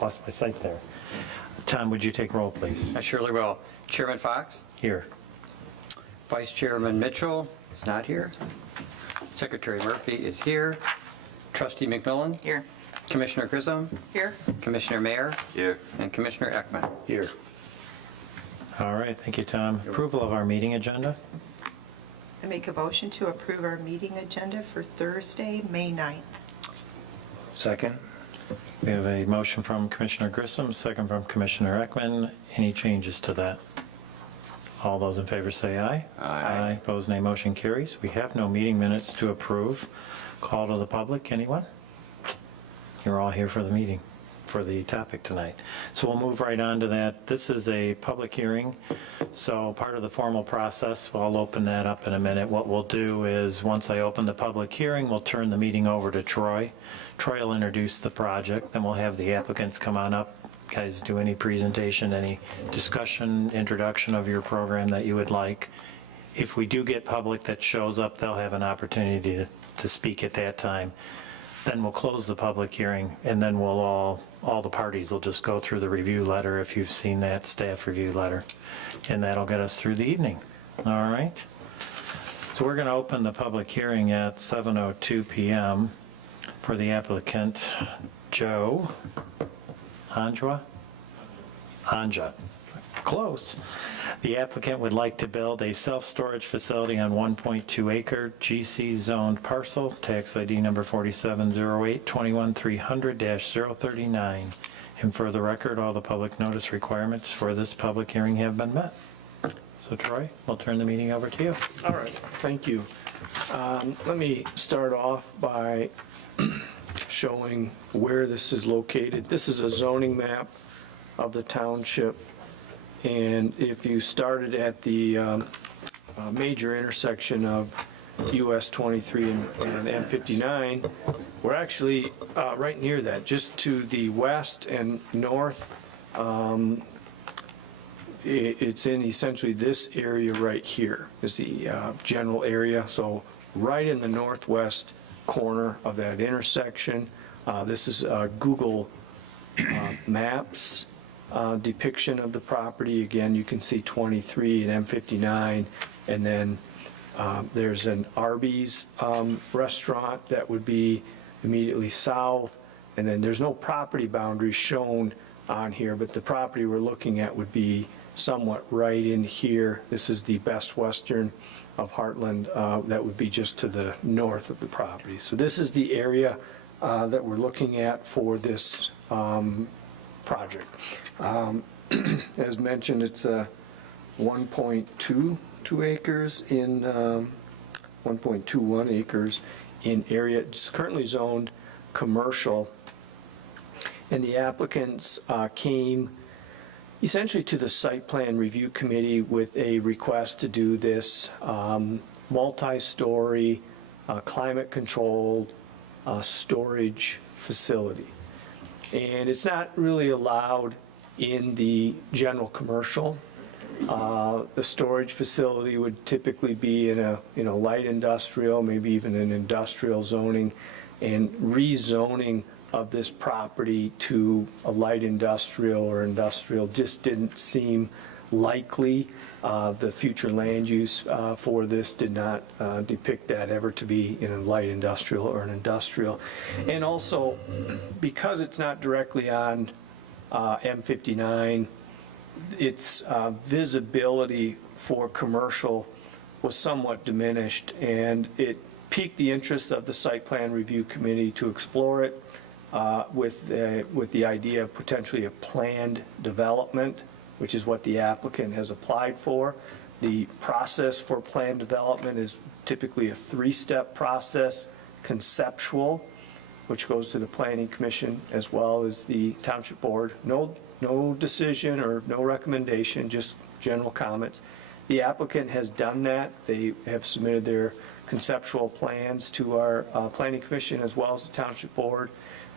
Lost my sight there. Tom, would you take roll, please? I surely will. Chairman Fox? Here. Vice Chairman Mitchell is not here. Secretary Murphy is here. Trustee McMillan? Here. Commissioner Grissom? Here. Commissioner Mayer? Here. And Commissioner Ekman? Here. All right, thank you, Tom. Approval of our meeting agenda? I make a motion to approve our meeting agenda for Thursday, May 9th. Second. We have a motion from Commissioner Grissom, second from Commissioner Ekman. Any changes to that? All those in favor say aye. Aye. Opposed, nay. Motion carries. We have no meeting minutes to approve. Call to the public, anyone? You're all here for the meeting, for the topic tonight. So we'll move right on to that. This is a public hearing, so part of the formal process, I'll open that up in a minute. What we'll do is, once I open the public hearing, we'll turn the meeting over to Troy. Troy will introduce the project, then we'll have the applicants come on up. Guys, do any presentation, any discussion, introduction of your program that you would like. If we do get public that shows up, they'll have an opportunity to speak at that time. Then we'll close the public hearing, and then we'll all the parties will just go through the review letter, if you've seen that staff review letter, and that'll get us through the evening. All right? So we're going to open the public hearing at 7:02 p.m. for the applicant, Joe Anja. Close. The applicant would like to build a self-storage facility on 1.2 acre GC zoned parcel, tax ID number 4708-21300-039. And for the record, all the public notice requirements for this public hearing have been met. So Troy, we'll turn the meeting over to you. All right, thank you. Let me start off by showing where this is located. This is a zoning map of the township. And if you started at the major intersection of US 23 and M59, we're actually right near that, just to the west and north. It's in essentially this area right here is the general area. So right in the northwest corner of that intersection. This is Google Maps depiction of the property. Again, you can see 23 and M59, and then there's an Arby's restaurant that would be immediately south, and then there's no property boundaries shown on here, but the property we're looking at would be somewhat right in here. This is the Best Western of Heartland. That would be just to the north of the property. So this is the area that we're looking at for this project. As mentioned, it's 1.22 acres in 1.21 acres in area. It's currently zoned commercial, and the applicants came essentially to the site plan review committee with a request to do this multi-story, climate-controlled storage facility. And it's not really allowed in the general commercial. The storage facility would typically be in a light industrial, maybe even an industrial zoning, and rezoning of this property to a light industrial or industrial just didn't seem likely. The future land use for this did not depict that ever to be in a light industrial or an industrial. And also, because it's not directly on M59, its visibility for commercial was somewhat diminished, and it piqued the interest of the site plan review committee to explore it with the idea of potentially a planned development, which is what the applicant has applied for. The process for planned development is typically a three-step process: conceptual, which goes to the planning commission as well as the township board. No decision or no recommendation, just general comments. The applicant has done that. They have submitted their conceptual plans to our planning commission as well as the township board.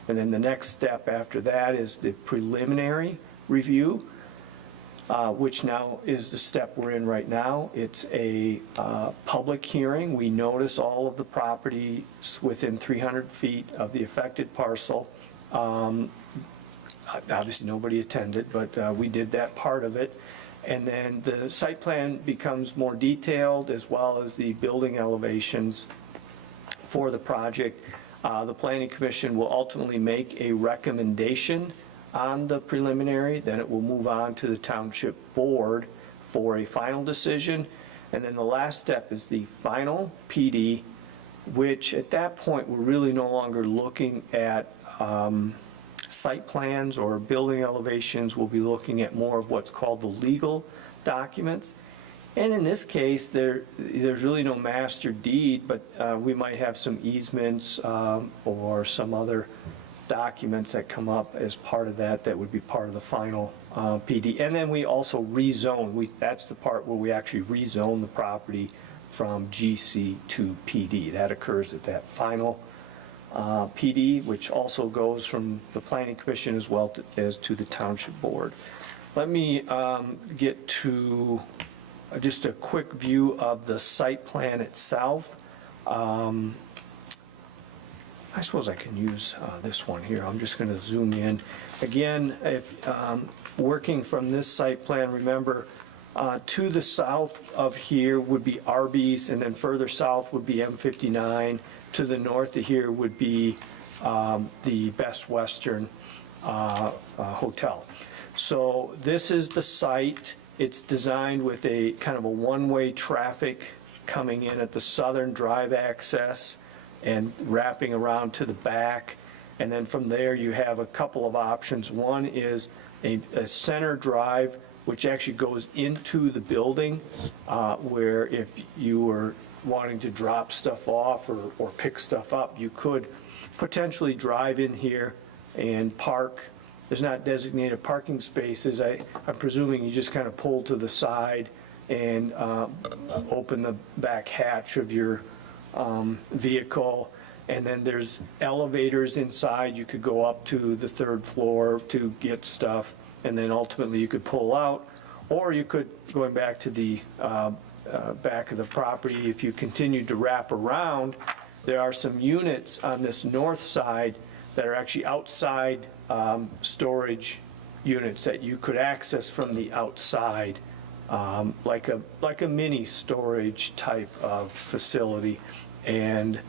And then the next step after that is the preliminary review. which now is the step we're in right now. It's a public hearing. We notice all of the properties within 300 feet of the affected parcel. Obviously, nobody attended, but we did that part of it. And then the site plan becomes more detailed, as well as the building elevations for the project. The Planning Commission will ultimately make a recommendation on the preliminary, then it will move on to the Township Board for a final decision. And then the last step is the final PD, which at that point, we're really no longer looking at site plans or building elevations. We'll be looking at more of what's called the legal documents. And in this case, there's really no master deed, but we might have some easements or some other documents that come up as part of that would be part of the final PD. And then we also rezone. That's the part where we actually rezone the property from GC to PD. That occurs at that final PD, which also goes from the Planning Commission as well as to the Township Board. Let me get to just a quick view of the site plan itself. I suppose I can use this one here. I'm just going to zoom in. Again, if working from this site plan, remember, to the south of here would be Arby's, and then further south would be M59. To the north of here would be the Best Western Hotel. So this is the site. It's designed with a kind of a one-way traffic coming in at the southern drive access and wrapping around to the back. And then from there, you have a couple of options. One is a center drive, which actually goes into the building, where if you were wanting to drop stuff off or pick stuff up, you could potentially drive in here and park. There's not designated parking spaces. I'm presuming you just kind of pull to the side and open the back hatch of your vehicle. And then there's elevators inside. You could go up to the third floor to get stuff, and then ultimately you could pull out. Or you could, going back to the back of the property, if you continued to wrap around, there are some units on this north side that are actually outside storage units that you could access from the outside, like a mini storage type of facility. And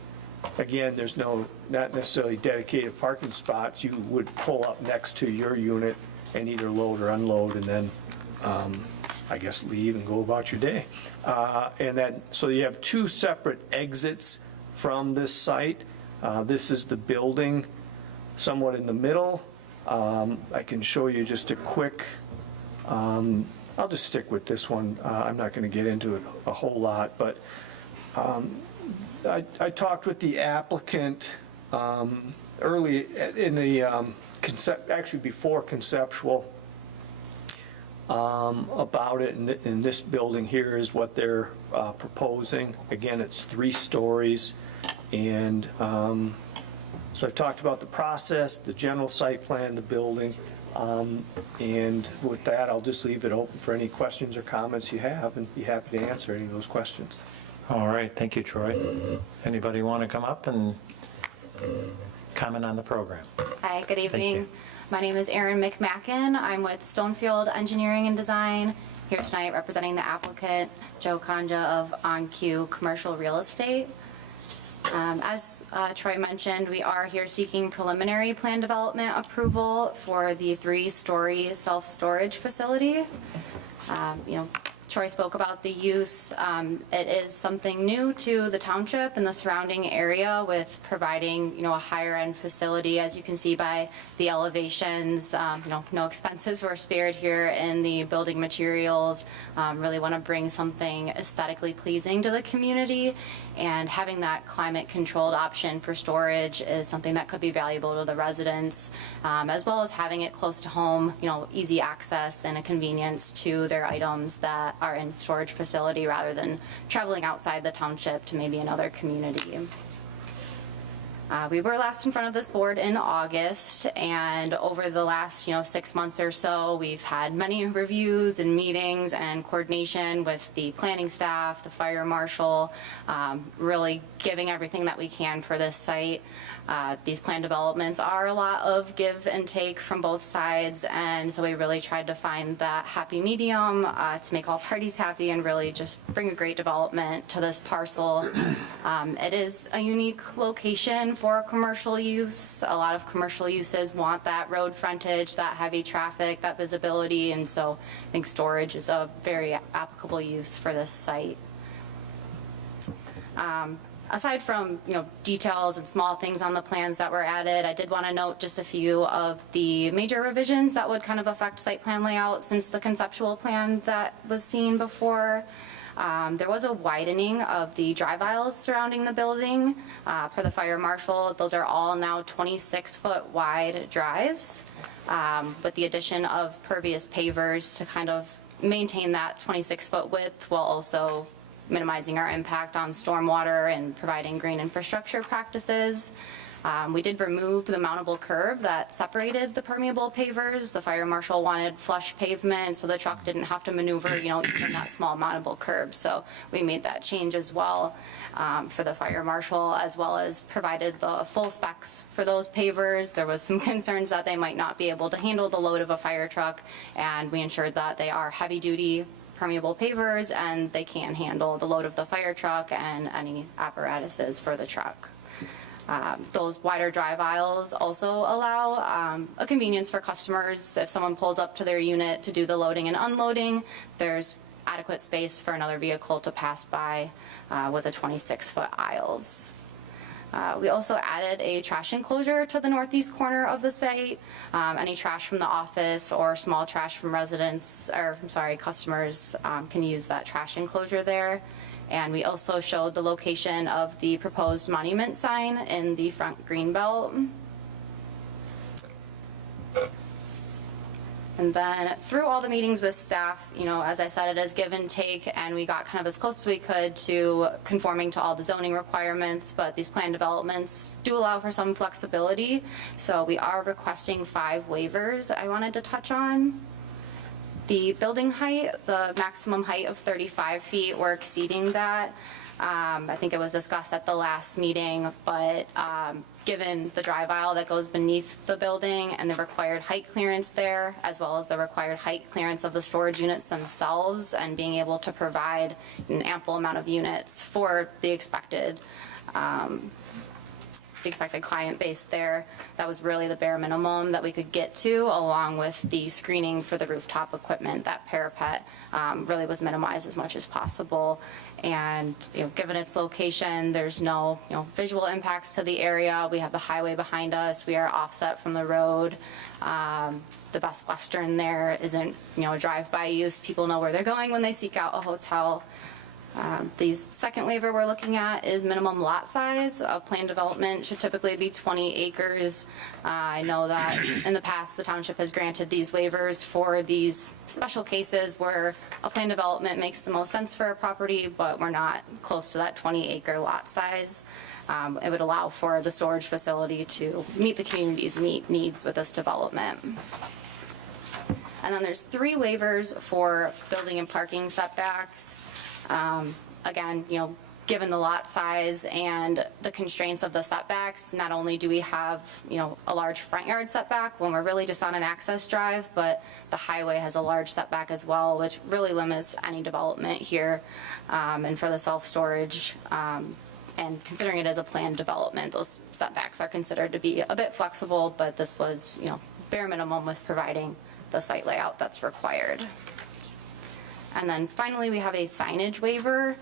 again, there's not necessarily dedicated parking spots. You would pull up next to your unit and either load or unload, and then I guess leave and go about your day. And then, so you have two separate exits from this site. This is the building somewhat in the middle. I can show you just a quick, I'll just stick with this one. I'm not going to get into it a whole lot, but I talked with the applicant early in the actually before conceptual, about it, and this building here is what they're proposing. Again, it's 3 stories, and so I've talked about the process, the general site plan, the building, and with that, I'll just leave it open for any questions or comments you have, and be happy to answer any of those questions. All right, thank you, Troy. Anybody want to come up and comment on the program? Hi, good evening. you. My name is Erin McMacken. I'm with Stonefield Engineering and Design, here tonight representing the applicant, Joe Kanja of OnQ Commercial Real Estate. As Troy mentioned, we are here seeking preliminary plan development approval for the 3-story self-storage facility. Troy spoke about the use. It is something new to the township and the surrounding area with providing, a higher end facility. As you can see by the elevations, no expenses were spared here in the building materials. Really want to bring something aesthetically pleasing to the community, and having that climate controlled option for storage is something that could be valuable to the residents, as well as having it close to home, easy access and a convenience to their items that are in storage facility rather than traveling outside the township to maybe another community. We were last in front of this board in August, and over the last, 6 months or so, we've had many reviews and meetings and coordination with the planning staff, the fire marshal, really giving everything that we can for this site. These plan developments are a lot of give and take from both sides, and so we really tried to find that happy medium to make all parties happy and really just bring a great development to this parcel. It is a unique location for commercial use. A lot of commercial uses want that road frontage, that heavy traffic, that visibility, and so I think storage is a very applicable use for this site. Aside from, details and small things on the plans that were added, I did want to note just a few of the major revisions that would kind of affect site plan layout since the conceptual plan that was seen before. There was a widening of the drive aisles surrounding the building. Per the fire marshal, those are all now 26-foot wide drives, with the addition of pervious pavers to kind of maintain that 26-foot width while also minimizing our impact on stormwater and providing green infrastructure practices. We did remove the mountable curb that separated the permeable pavers. The fire marshal wanted flush pavement so the truck didn't have to maneuver, even that small mountable curb. So we made that change as well for the fire marshal, as well as provided the full specs for those pavers. There was some concerns that they might not be able to handle the load of a fire truck, and we ensured that they are heavy-duty permeable pavers and they can handle the load of the fire truck and any apparatuses for the truck. Those wider drive aisles also allow a convenience for customers. If someone pulls up to their unit to do the loading and unloading, there's adequate space for another vehicle to pass by with the 26-foot aisles. We also added a trash enclosure to the northeast corner of the site. Any trash from the office or small trash from customers can use that trash enclosure there. And we also showed the location of the proposed monument sign in the front green belt. And then through all the meetings with staff, as I said, it is give and take, and we got kind of as close as we could to conforming to all the zoning requirements, but these plan developments do allow for some flexibility. So we are requesting 5 waivers I wanted to touch on. The building height, the maximum height of 35 feet, we're exceeding that. I think it was discussed at the last meeting, but given the drive aisle that goes beneath the building and the required height clearance there, as well as the required height clearance of the storage units themselves, and being able to provide an ample amount of units for the expected client base there, that was really the bare minimum that we could get to, along with the screening for the rooftop equipment. That parapet really was minimized as much as possible. And given its location, there's no visual impacts to the area. We have the highway behind us. We are offset from the road. The Best Western there isn't a drive-by use. People know where they're going when they seek out a hotel. The second waiver we're looking at is minimum lot size. A planned development should typically be 20 acres. I know that in the past the township has granted these waivers for these special cases where a planned development makes the most sense for a property, but we're not close to that 20-acre lot size. It would allow for the storage facility to meet the community's needs with this development. And then there's 3 waivers for building and parking setbacks. Again, given the lot size and the constraints of the setbacks, not only do we have, a large front yard setback when we're really just on an access drive, but the highway has a large setback as well, which really limits any development here. And for the self-storage, and considering it as a planned development, those setbacks are considered to be a bit flexible, but this was, bare minimum with providing the site layout that's required. And then finally, we have a signage waiver.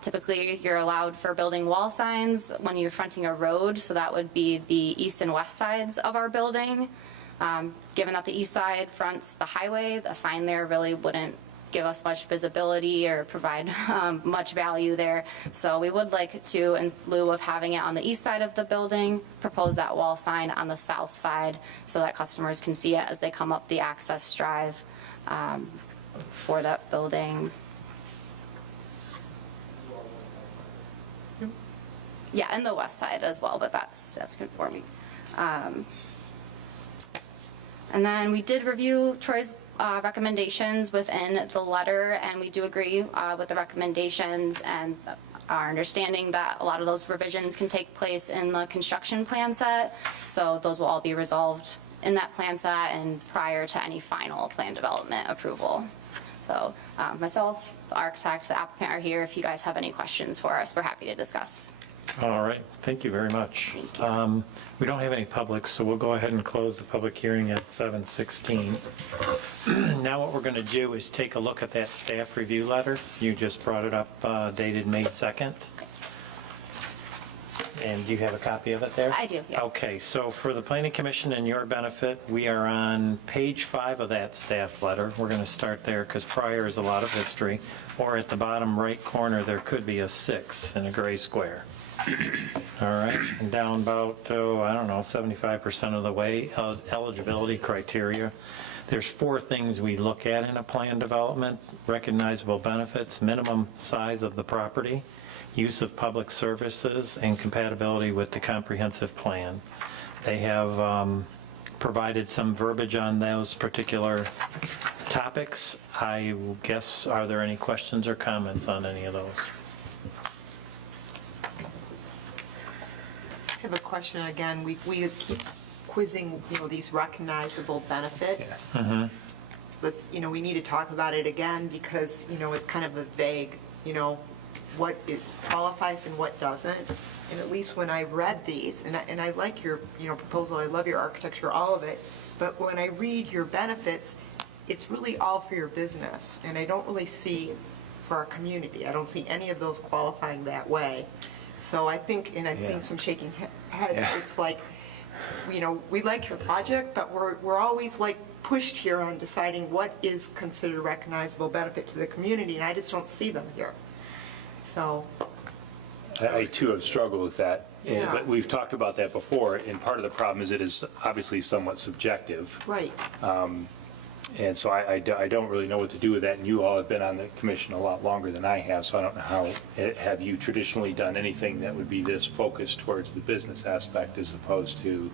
Typically, you're allowed for building wall signs when you're fronting a road, so that would be the east and west sides of our building. Given that the east side fronts the highway, the sign there really wouldn't give us much visibility or provide much value there. So we would like to, in lieu of having it on the east side of the building, propose that wall sign on the south side so that customers can see it as they come up the access drive for that building. Yeah, and the west side as well, but that's conforming. And then we did review Troy's recommendations within the letter, and we do agree with the recommendations and our understanding that a lot of those revisions can take place in the construction plan set. So those will all be resolved in that plan set and prior to any final plan development approval. So myself, the architect, the applicant are here. If you guys have any questions for us, we're happy to discuss. All right, thank you very much. We don't have any public, so we'll go ahead and close the public hearing at 7:16. Now what we're going to do is take a look at that staff review letter. You just brought it up, dated May 2nd. And you have a copy of it there? I do, yes. Okay, so for the planning commission and your benefit, we are on page 5 of that staff letter. We're going to start there because prior is a lot of history. Or at the bottom right corner, there could be a 6 in a gray square. All right, and down about, I don't know, 75% of the way, eligibility criteria. There's 4 things we look at in a plan development: recognizable benefits, minimum size of the property, use of public services, and compatibility with the comprehensive plan. They have provided some verbiage on those particular topics. I guess, are there any questions or comments on any of those? I have a question again. We keep quizzing, these recognizable benefits. Let's, we need to talk about it again because, it's kind of a vague, what qualifies and what doesn't. And at least when I read these, and I like your, proposal, I love your architecture, all of it, but when I read your benefits, it's really all for your business. And I don't really see for our community. I don't see any of those qualifying that way. So I think, and I'm seeing some shaking heads, it's like, we like your project, but we're always like pushed here on deciding what is considered recognizable benefit to the community, and I just don't see them here. So. I too have struggled with that. Yeah. But we've talked about that before, and part of the problem is it is obviously somewhat subjective. Right. And so I don't really know what to do with that, and you all have been on the commission a lot longer than I have, so I don't know how, have you traditionally done anything that would be this focused towards the business aspect as opposed to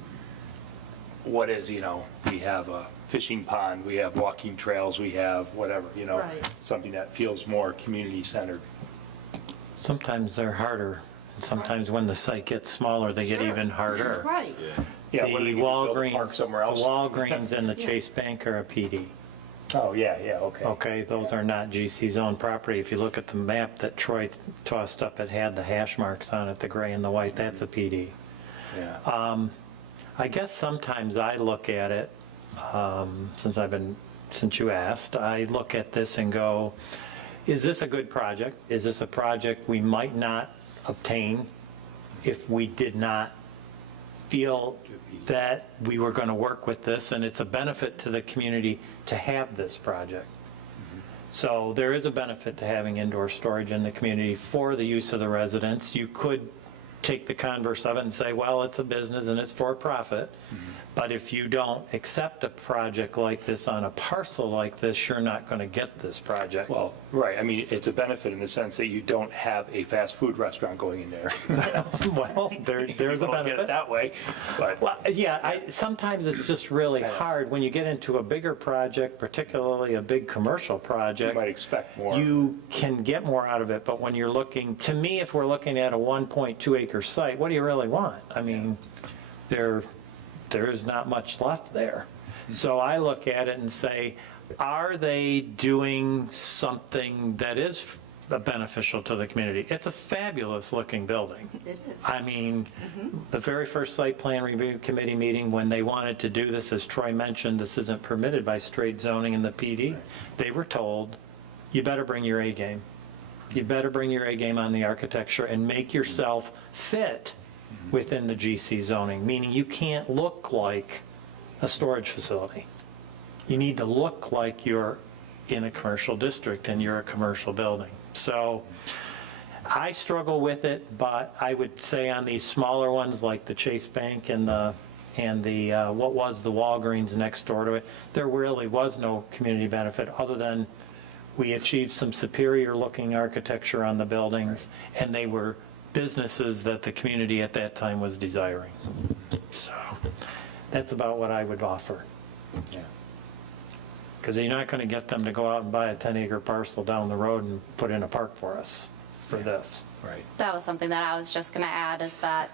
what is, we have a fishing pond, we have walking trails, we have whatever, Right. something that feels more community-centered. Sometimes they're harder, and sometimes when the site gets smaller, they get Sure. even harder. Right. Yeah, The what are they gonna build a park Walgreens, somewhere else? the Walgreens and the Chase Bank are a PD. Oh, yeah, okay. Okay, those are not GC zone property. If you look at the map that Troy tossed up, it had the hash marks on it, the gray and the white, that's a PD. Yeah. I guess sometimes I look at it, since you asked, I look at this and go, is this a good project? Is this a project we might not obtain if we did not feel that we were going to work with this, and it's a benefit to the community to have this project? So there is a benefit to having indoor storage in the community for the use of the residents. You could take the converse of it and say, well, it's a business and it's for profit. But if you don't accept a project like this on a parcel like this, you're not going to get this project. Well, right, I mean, it's a benefit in the sense that you don't have a fast food restaurant going in there. Well, there's a People don't get benefit. it that way, but. Well, yeah, sometimes it's just really hard when you get into a bigger project, particularly a big commercial project. You might expect more. You can get more out of it, but when you're looking, to me, if we're looking at a 1.2 acre site, what do you really want? I mean, there is not much left there. So I look at it and say, are they doing something that is beneficial to the community? It's a fabulous looking building. It is. I mean, the very first site plan review committee meeting, when they wanted to do this, as Troy mentioned, this isn't permitted by straight zoning in the PD. They were told, you better bring your A game. You better bring your A game on the architecture and make yourself fit within the GC zoning, meaning you can't look like a storage facility. You need to look like you're in a commercial district and you're a commercial building. So I struggle with it, but I would say on these smaller ones like the Chase Bank and the what was the Walgreens next door to it, there really was no community benefit other than we achieved some superior looking architecture on the buildings, and they were businesses that the community at that time was desiring. So that's about what I would offer. Yeah. Because you're not going to get them to go out and buy a 10-acre parcel down the road and put in a park for us for this. Right. That was something that I was just going to add, is that,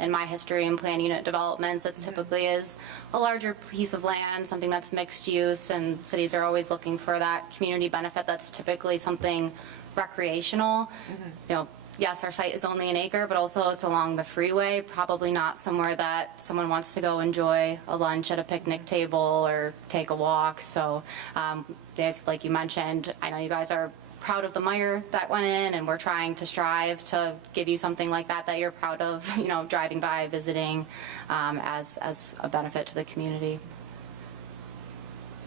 in my history in plan unit developments, it typically is a larger piece of land, something that's mixed use, and cities are always looking for that community benefit. That's typically something recreational. Yes, our site is only an acre, but also it's along the freeway, probably not somewhere that someone wants to go enjoy a lunch at a picnic table or take a walk. So, like you mentioned, I know you guys are proud of the Meijer that went in, and we're trying to strive to give you something like that you're proud of, driving by, visiting, as a benefit to the community.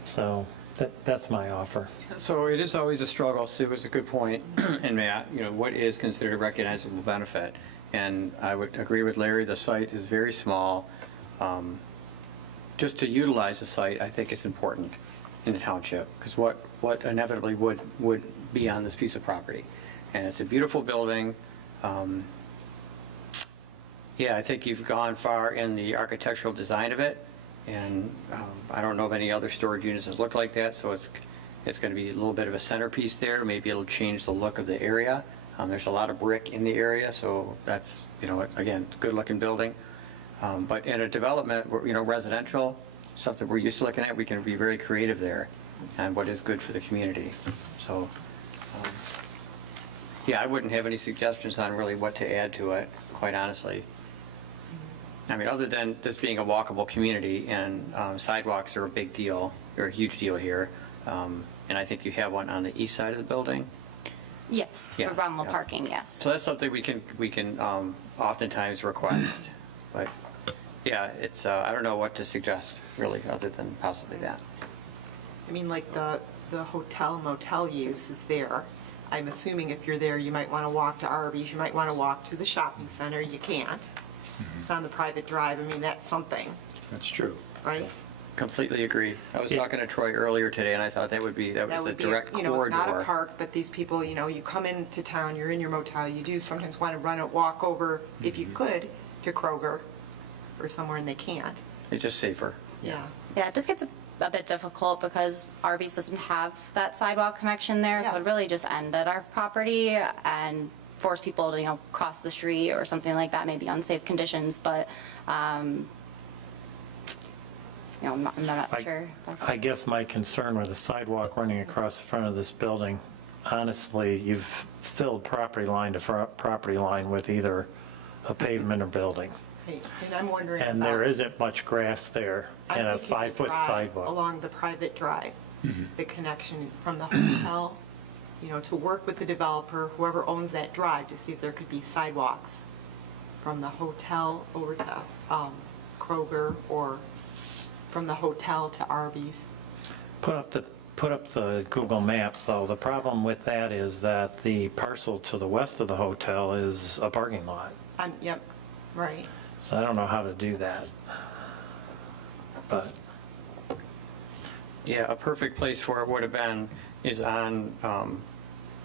So that's my offer. So it is always a struggle. Sue is a good point. And Matt, what is considered a recognizable benefit? And I would agree with Larry, the site is very small. Just to utilize the site, I think is important in the township, because what inevitably would be on this piece of property. And it's a beautiful building. Yeah, I think you've gone far in the architectural design of it. And I don't know of any other storage units that look like that, so it's going to be a little bit of a centerpiece there. Maybe it'll change the look of the area. There's a lot of brick in the area, so that's, again, good-looking building. But in a development, residential, stuff that we're used to looking at, we can be very creative there and what is good for the community. So, yeah, I wouldn't have any suggestions on really what to add to it, quite honestly. I mean, other than this being a walkable community, and sidewalks are a big deal, they're a huge deal here. And I think you have one on the east side of the building. Yes, Yeah, for Brunwell yeah. parking, yes. So that's something we can oftentimes request. But yeah, it's, I don't know what to suggest really, other than possibly that. I mean, like the hotel motel use is there. I'm assuming if you're there, you might want to walk to Arby's, you might want to walk to the shopping center, you can't. It's on the private drive, I mean, that's something, That's true. right? Completely agree. I was talking to Troy earlier today, and I thought that was a direct It's not a corridor. park, but these people, you come into town, you're in your motel, you do sometimes want to walk over, if you could, to Kroger or somewhere, and they can't. It's just safer. Yeah. Yeah, it just gets a bit difficult because Arby's doesn't have that sidewalk connection there, so Yeah. it'd really just end at our property and force people to, cross the street or something like that, maybe unsafe conditions, but, I'm not sure. I guess my concern with the sidewalk running across the front of this building, honestly, you've filled property line to property line with either a pavement or building. Right. And I'm wondering And about. there isn't much grass there and I'm a thinking the 5-foot drive sidewalk. Along the private drive, the connection from the hotel, to work with the developer, whoever owns that drive, to see if there could be sidewalks from the hotel over to Kroger, or from the hotel to Arby's. Put up the Google map, though. The problem with that is that the parcel to the west of the hotel is a parking lot. Yep, right. So I don't know how to do that. But, Yeah, a perfect place for it would have been is on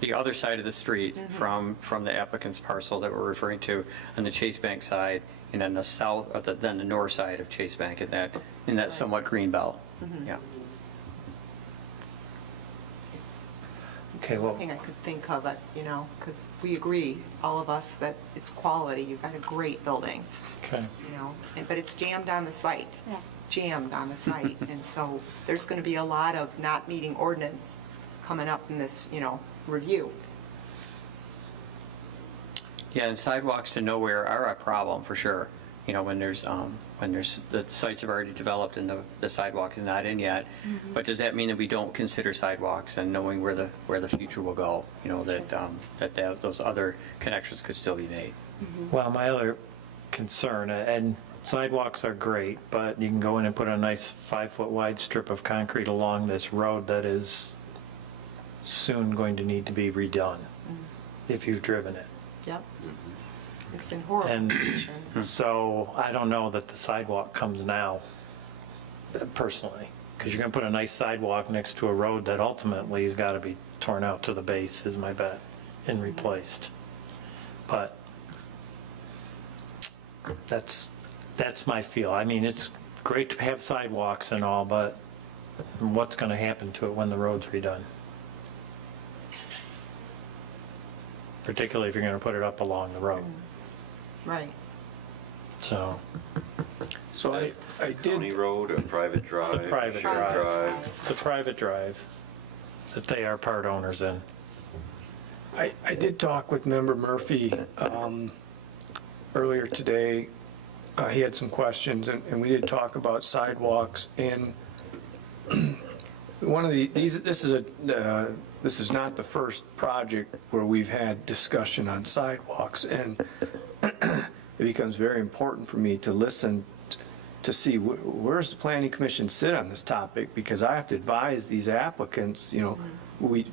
the other side of the street from the applicant's parcel that we're referring to, on the Chase Bank side, and then the south, or then the north side of Chase Bank, in that somewhat green belt. Yeah. okay, well, Thing I could think of, because we agree, all of us, that it's quality. You've got a great building, okay. but it's jammed on the site. Yeah. Jammed on the site. And so there's going to be a lot of not meeting ordinance coming up in this, review. Yeah, and sidewalks to nowhere are a problem for sure. When there's the sites have already developed and the sidewalk is not in yet. But does that mean that we don't consider sidewalks and knowing where the future will go? That those other connections could still be made. Well, my other concern, and sidewalks are great, but you can go in and put a nice 5-foot wide strip of concrete along this road that is soon going to need to be redone if you've driven it. Yep. It's in horrible And condition. so I don't know that the sidewalk comes now, personally, because you're going to put a nice sidewalk next to a road that ultimately has got to be torn out to the base, is my bet, and replaced. But That's, That's my feel. I mean, it's great to have sidewalks and all, but what's going to happen to it when the road's redone? Particularly if you're going to put it up along the road. Right. So, so I County did, road, a private drive? private shared drive. it's a private drive that they are part owners in. I did talk with Member Murphy earlier today. He had some questions, and we did talk about sidewalks. And one of this is not the first project where we've had discussion on sidewalks, and it becomes very important for me to listen to see where's the planning commission sit on this topic, because I have to advise these applicants, you know,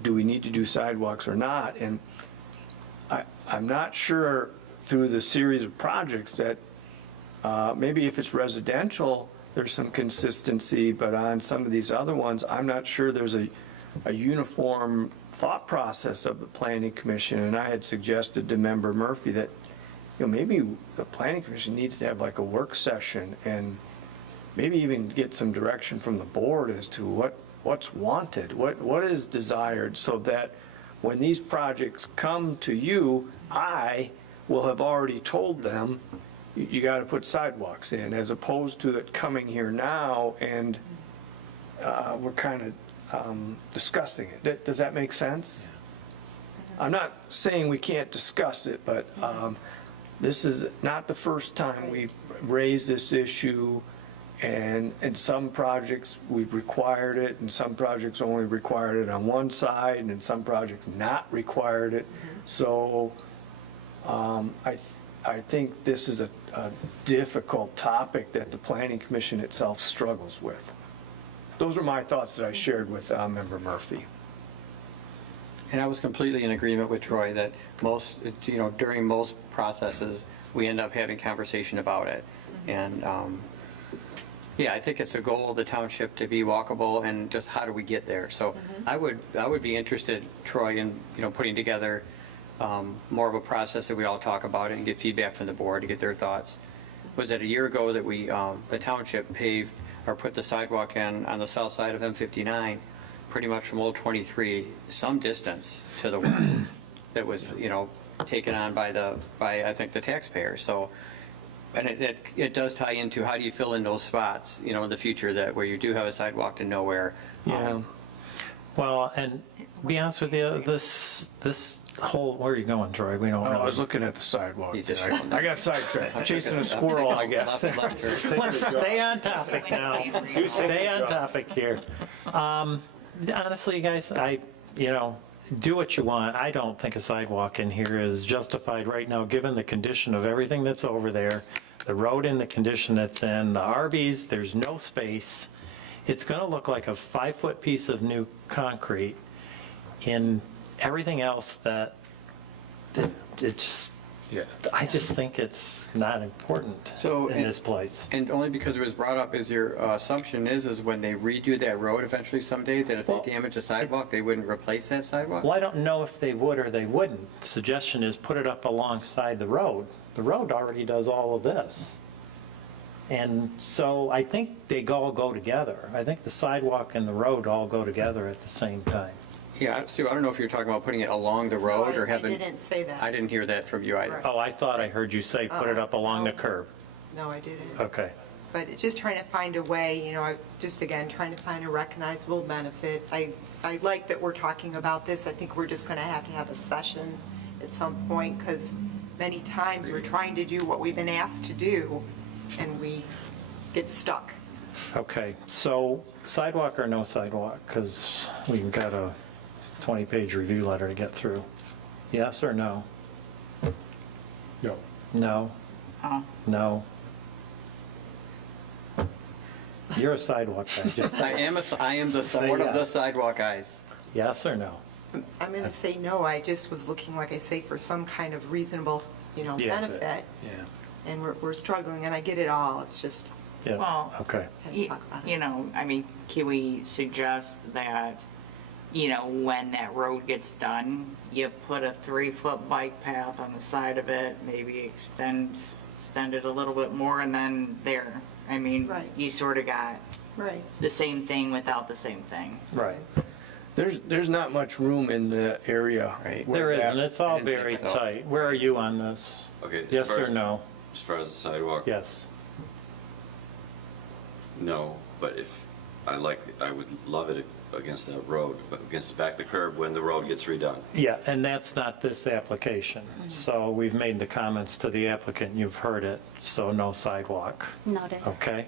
do we need to do sidewalks or not? And I'm not sure through the series of projects that maybe if it's residential, there's some consistency, but on some of these other ones, I'm not sure there's a uniform thought process of the planning commission. And I had suggested to Member Murphy that, you know, maybe the planning commission needs to have like a work session and maybe even get some direction from the board as to what's wanted, what is desired, so that when these projects come to you, I will have already told them, you got to put sidewalks in, as opposed to it coming here now and we're kind of discussing it. Does that make sense? I'm not saying we can't discuss it, but this is not the first time we've raised this issue, and in some projects we've required it, and some projects only required it on one side, and in some projects not required it. So I think this is a difficult topic that the planning commission itself struggles with. Those are my thoughts that I shared with Member Murphy. And I was completely in agreement with Troy that most, you know, during most processes, we end up having conversation about it. And, yeah, I think it's a goal of the township to be walkable, and just how do we get there? So I would be interested, Troy, in, you know, putting together more of a process that we all talk about and get feedback from the board to get their thoughts. Was it a year ago that we, the township paved or put the sidewalk in on the south side of M59, pretty much from Old 23, some distance to the west, that was, you know, taken on by I think the taxpayers. So, and it does tie into how do you fill in those spots, you know, in the future, that where you do have a sidewalk to nowhere. Yeah. Well, and to be honest with you, this whole, where are you going, Troy? We don't Oh, I was really. looking at the sidewalk. He's just- I got sidetracked. I'm chasing a squirrel, I guess. Let's stay on topic now. Stay on topic here. Honestly, guys, you know, do what you want. I don't think a sidewalk in here is justified right now, given the condition of everything that's over there, the road in the condition that's in, the Arby's, there's no space. It's going to look like a 5-foot piece of new concrete in everything else that it just, Yeah. I just think it's not important So, in and- this place. And only because it was brought up, is your assumption is when they redo that road eventually someday, that if Well, they damage a sidewalk, they wouldn't replace that sidewalk? Well, I don't know if they would or they wouldn't. Suggestion is put it up alongside the road. The road already does all of this. And so I think they all go together. I think the sidewalk and the road all go together at the same time. Yeah, Sue, I don't know if you're talking about putting it along the road or I having. didn't say that. I didn't hear that from you either. Right. Oh, I thought I heard you say put it up along the curb. No, I didn't. Okay. But it's just trying to find a way, you know, just again, trying to find a recognizable benefit. I like that we're talking about this. I think we're just going to have a session at some point, because many times we're trying to do what we've been asked to do, and we get stuck. Okay, so sidewalk or no sidewalk? Because we've got a 20-page review letter to get through. Yes or no? No. No? No? You're a sidewalk guy, just I am the Say one of the yes. sidewalk guys. yes or no? I'm going to say no. I just was looking, like I say, for some kind of reasonable, you know, Yeah. benefit, Yeah. and we're struggling, and I get it all. It's just, Yeah, Well, okay. had to talk about it. you know, I mean, can we suggest that, you know, when that road gets done, you put a 3-foot bike path on the side of it, maybe extend extend it a little bit more and then there. I mean, Right. you sort of got Right. the same thing without the same thing. Right. There's not much room in the area. Right. where There that- isn't, it's all I didn't very think so. tight. Where are you on this? Okay. as Yes far or as- no? As far as the sidewalk? Yes. No, but if, I would love it against that road, but against the back of the curb when the road gets redone. Yeah, and that's not this application. So we've made the comments to the applicant, you've heard it, so no sidewalk, Noted. okay?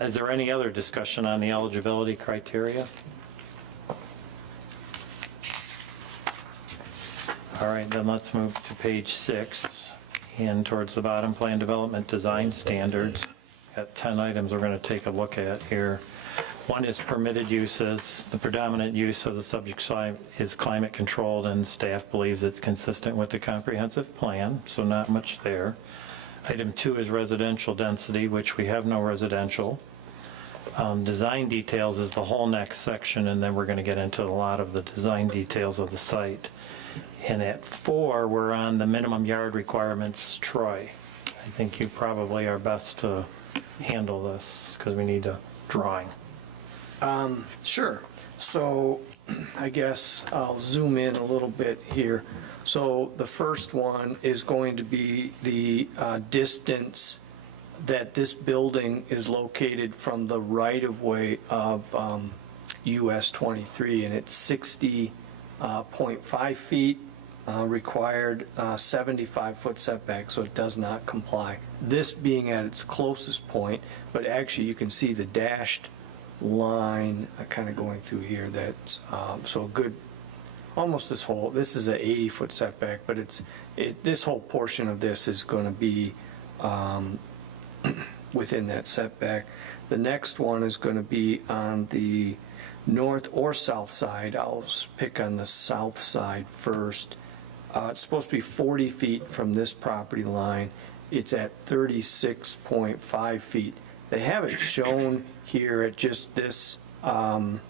Is there any other discussion on the eligibility criteria? All right, then let's move to page 6 and towards the bottom, plan development design standards. Got 10 items we're going to take a look at here. One is permitted uses. The predominant use of the subject site is climate controlled, and staff believes it's consistent with the comprehensive plan, so not much there. Item 2 is residential density, which we have no residential. Design details is the whole next section, and then we're going to get into a lot of the design details of the site. And at 4, we're on the minimum yard requirements. Troy, I think you probably are best to handle this because we need a drawing. Sure. So I guess I'll zoom in a little bit here. So the first one is going to be the distance that this building is located from the right-of-way of US 23, and it's 60.5 feet, required 75-foot setback, so it does not comply. This being at its closest point, but actually you can see the dashed line kind of going through here. That's so a good, almost this is a 80-foot setback, but this whole portion of this is going to be within that setback. The next one is going to be on the north or south side. I'll pick on the south side first. It's supposed to be 40 feet from this property line. It's at 36.5 feet. They have it shown here at just this corner,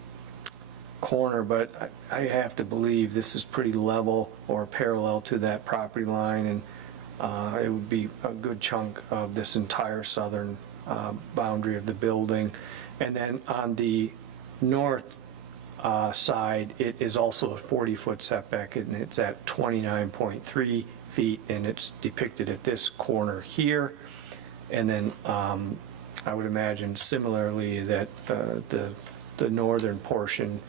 but I have to believe this is pretty level or parallel to that property line, and it would be a good chunk of this entire southern boundary of the building. And then on the north side, it is also a 40-foot setback, and it's at 29.3 feet, and it's depicted at this corner here. And then I would imagine similarly that the northern portion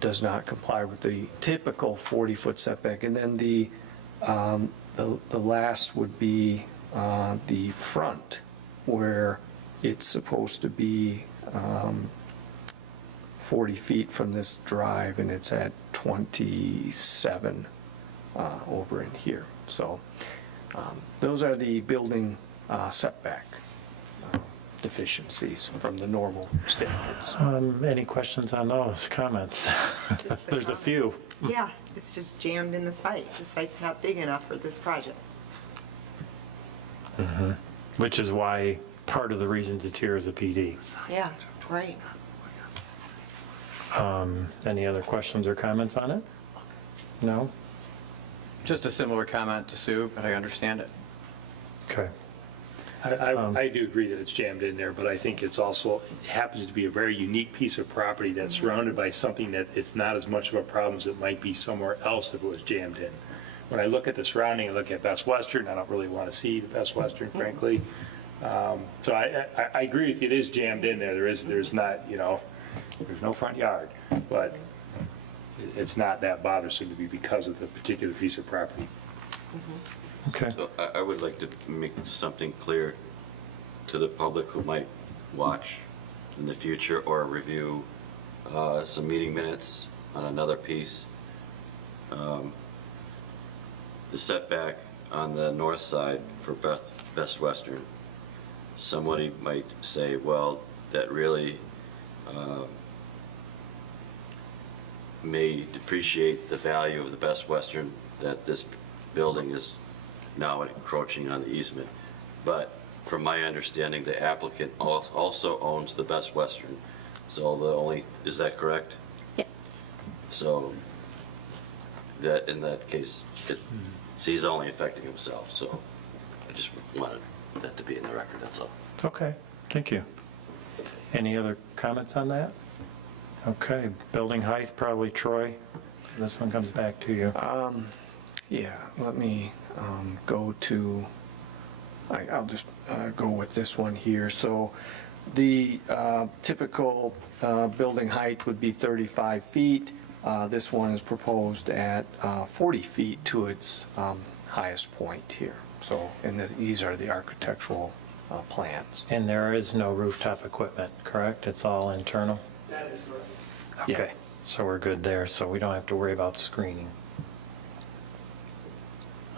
does not comply with the typical 40-foot setback. And then the last would be the front, where it's supposed to be 40 feet from this drive, and it's at 27 over in here. So those are the building setback deficiencies from the normal standards. Any questions on those comments? Just the There's a comment. few. Yeah, it's just jammed in the site. The site's not big enough for this project. Which is why part of the reasons it's here is a PD. Yeah, right. Any other questions or comments on it? No? Just a similar comment to Sue, but I understand it. Okay. I do agree that it's jammed in there, but I think it's also, it happens to be a very unique piece of property that's surrounded by something that it's not as much of a problem as it might be somewhere else if it was jammed in. When I look at the surrounding, I look at Best Western, I don't really want to see the Best Western, frankly. So I agree with you, it is jammed in there. There's not, there's no front yard, but it's not that bothersome to me because of the particular piece of property. Okay. So I would like to make something clear to the public who might watch in the future or review some meeting minutes on another piece. The setback on the north side for Best Western, somebody might say, well, that really may depreciate the value of the Best Western, that this building is now encroaching on the easement. But from my understanding, the applicant also owns the Best Western. So is that correct? Yeah. So that, in that case, he's only affecting himself, so I just wanted that to be in the record, that's all. Okay, thank you. Any other comments on that? Okay, building height, probably Troy. This one comes back to you. Yeah, let me go to, I'll just go with this one here. So the typical building height would be 35 feet. This one is proposed at 40 feet to its highest point here. So, and these are the architectural plans. And there is no rooftop equipment, correct? It's all internal? That is correct. Okay, so we're good there, so we don't have to worry about screening.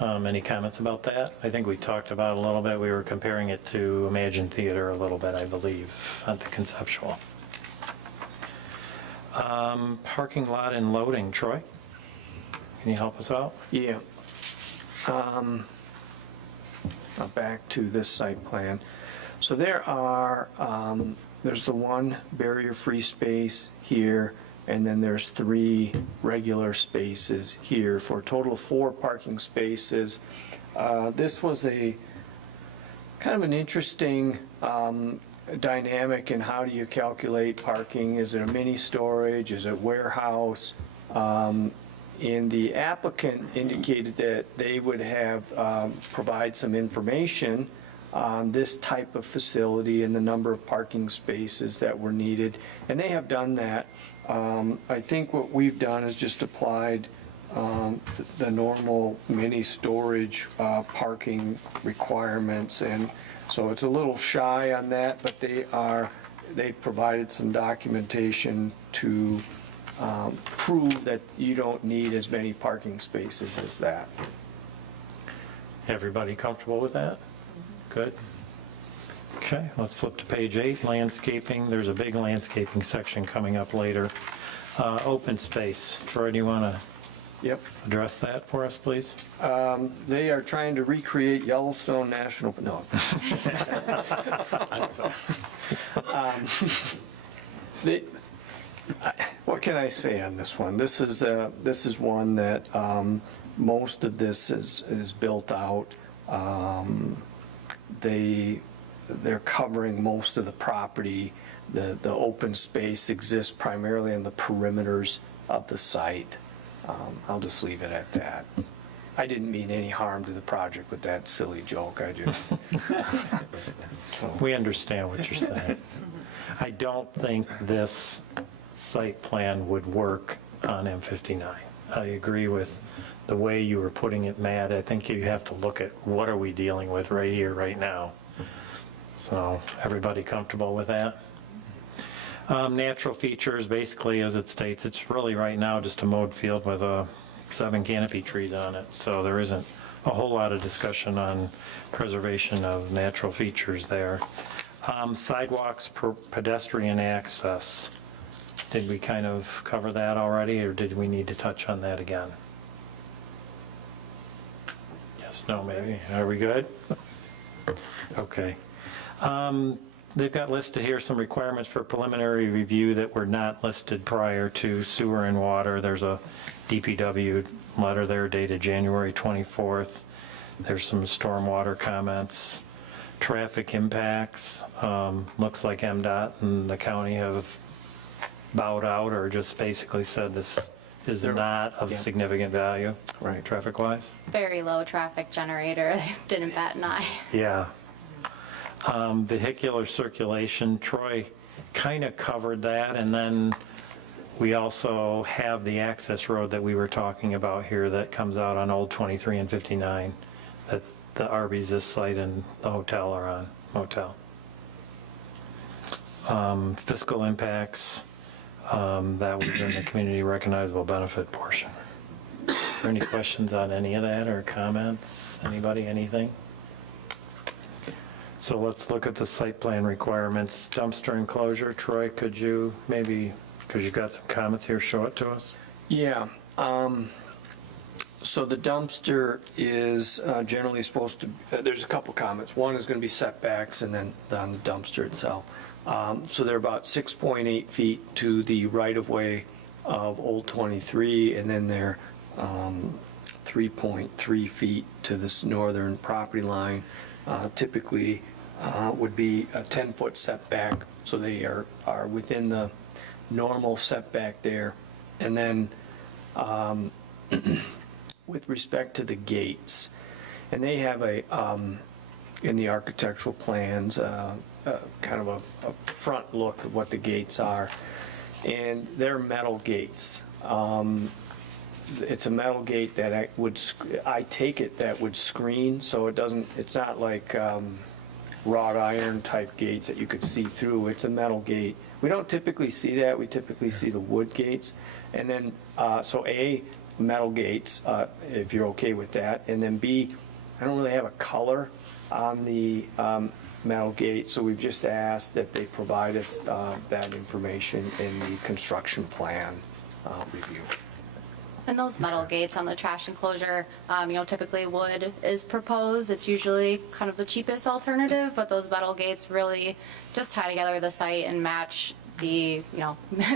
Any comments about that? I think we talked about it a little bit. We were comparing it to Imagine Theater a little bit, I believe, on the conceptual. Parking lot and loading, Troy? Can you help us out? Yeah. Back to this site plan. So there are, there's the one barrier-free space here, and then there's 3 regular spaces here for a total of 4 parking spaces. This was a kind of an interesting dynamic in how do you calculate parking? Is it a mini storage? Is it warehouse? And the applicant indicated that they would have provide some information on this type of facility and the number of parking spaces that were needed, and they have done that. I think what we've done is just applied the normal mini storage parking requirements, and so it's a little shy on that, but they provided some documentation to prove that you don't need as many parking spaces as that. Everybody comfortable with that? Good. Okay, let's flip to page 8, landscaping. There's a big landscaping section coming up later. Open space. Troy, do you want to Yep. address that for us, please? They are trying to recreate Yellowstone National, no. What can I say on this one? This is one that most of this is built out. They're covering most of the property. The open space exists primarily in the perimeters of the site. I'll just leave it at that. I didn't mean any harm to the project with that silly joke, I just. We understand what you're saying. I don't think this site plan would work on M59. I agree with the way you were putting it, Matt. I think you have to look at what are we dealing with right here, right now. So everybody comfortable with that? Natural features, basically, as it states, it's really right now just a mowed field with 7 canopy trees on it. So there isn't a whole lot of discussion on preservation of natural features there. Sidewalks, pedestrian access. Did we kind of cover that already, or did we need to touch on that again? Yes, no, maybe. Are we good? Okay. They've got listed here some requirements for preliminary review that were not listed prior to sewer and water. There's a DPW letter there dated January 24th. There's some stormwater comments. Traffic impacts, looks like MDOT and the county have bowed out or just basically said this is not of yeah. significant value, Right. traffic-wise? Very low traffic generator, they didn't bat an eye. Yeah. Vehicular circulation, Troy kind of covered that, and then we also have the access road that we were talking about here that comes out on Old 23 and 59, that the Arby's, this site, and the hotel are on, motel. Fiscal impacts, that was in the community recognizable benefit portion. Are there any questions on any of that or comments? Anybody, anything? So let's look at the site plan requirements. Dumpster enclosure, Troy, could you maybe, because you've got some comments here, show it to us? Yeah. So the dumpster is generally supposed to, there's a couple comments. One is going to be setbacks and then on the dumpster itself. So they're about 6.8 feet to the right-of-way of Old 23, and then they're 3.3 feet to this northern property line. Typically would be a 10-foot setback, so they are within the normal setback there. And then with respect to the gates, and they have in the architectural plans, kind of a front look of what the gates are. And they're metal gates. It's a metal gate that I take it that would screen, so it's not like wrought iron type gates that you could see through. It's a metal gate. We don't typically see that. We typically see the wood gates. And then, so A, metal gates, if you're okay with that. And then B, I don't really have a color on the metal gate, so we've just asked that they provide us that information in the construction plan review. And those metal gates on the trash enclosure, typically wood is proposed. It's usually kind of the cheapest alternative, but those metal gates really just tie together the site and match the,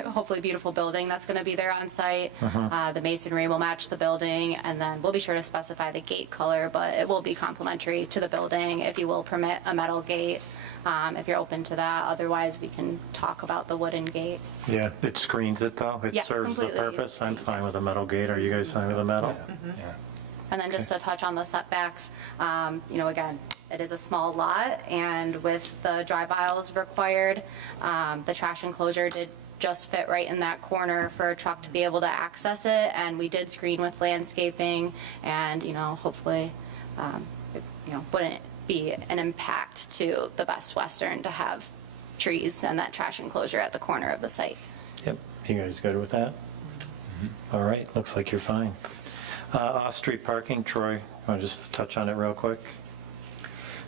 hopefully beautiful building that's going to be there on site. The masonry will match the building, and then we'll be sure to specify the gate color, but it will be complementary to the building if you will permit a metal gate. If you're open to that, otherwise we can talk about the wooden gate. Yeah, it screens it though? It Yes, serves the completely. purpose? I'm fine with a metal gate. Are you guys fine with a metal? Yeah. And then just to touch on the setbacks, again, it is a small lot, and with the drive aisles required, the trash enclosure did just fit right in that corner for a truck to be able to access it, and we did screen with landscaping, and, hopefully, it, wouldn't be an impact to the Best Western to have trees and that trash enclosure at the corner of the site. Yep. You guys good with that? All right, looks like you're fine. Off-street parking, Troy, want to just touch on it real quick?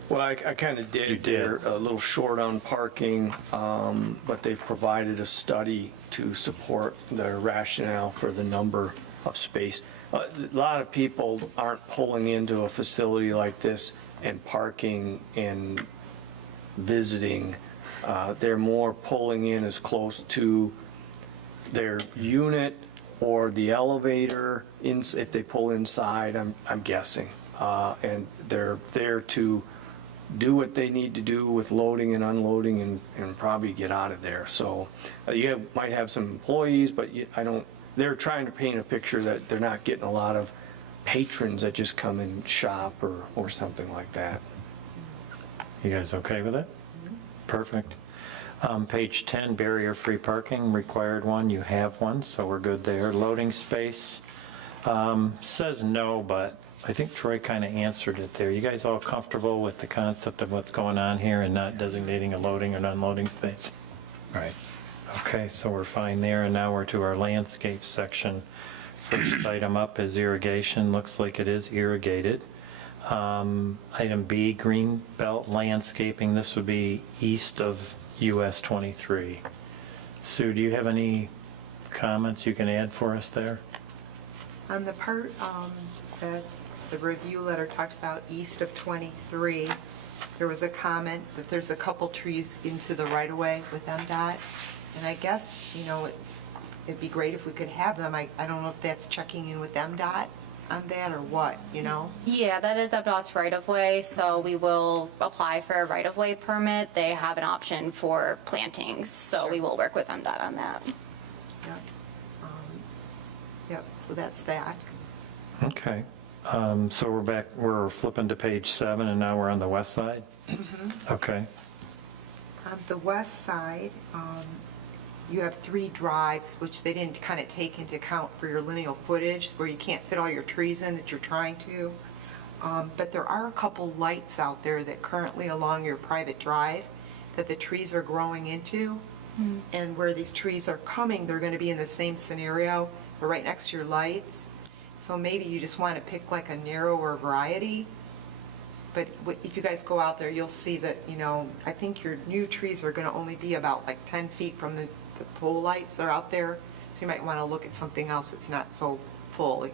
Well, I kind of did. You did. They're a little short on parking, but they've provided a study to support their rationale for the number of space. A lot of people aren't pulling into a facility like this and parking and visiting. They're more pulling in as close to their unit or the elevator, if they pull inside, I'm guessing. And they're there to do what they need to do with loading and unloading and probably get out of there. So might have some employees, but they're trying to paint a picture that they're not getting a lot of patrons that just come and shop or something like that. You guys okay with it? Perfect. Page 10, barrier-free parking, required one, you have one, so we're good there. Loading space, says no, but I think Troy kind of answered it there. You guys all comfortable with the concept of what's going on here and not designating a loading or unloading space? Right. Okay, so we're fine there, and now we're to our landscape section. First item up is irrigation, looks like it is irrigated. Item B, green belt landscaping, this would be east of US 23. Sue, do you have any comments you can add for us there? On the part that the review letter talked about east of 23, there was a comment that there's a couple trees into the right-of-way with MDOT. And I guess, it'd be great if we could have them. I don't know if that's checking in with MDOT on that or what, Yeah, that is MDOT's right-of-way, so we will apply for a right-of-way permit. They have an option for plantings, so we will work with MDOT on that. Yep. Yep, so that's that. Okay, so we're flipping to page 7, and now we're on the west side? Okay, On the west side, you have 3 drives, which they didn't kind of take into account for your lineal footage, where you can't fit all your trees in that you're trying to. But there are a couple lights out there that currently along your private drive that the trees are growing into. And where these trees are coming, they're going to be in the same scenario, but right next to your lights. So maybe you just want to pick like a narrower variety. But if you guys go out there, you'll see that, I think your new trees are going to only be about like 10 feet from the pole lights that are out there. So you might want to look at something else that's not so full. What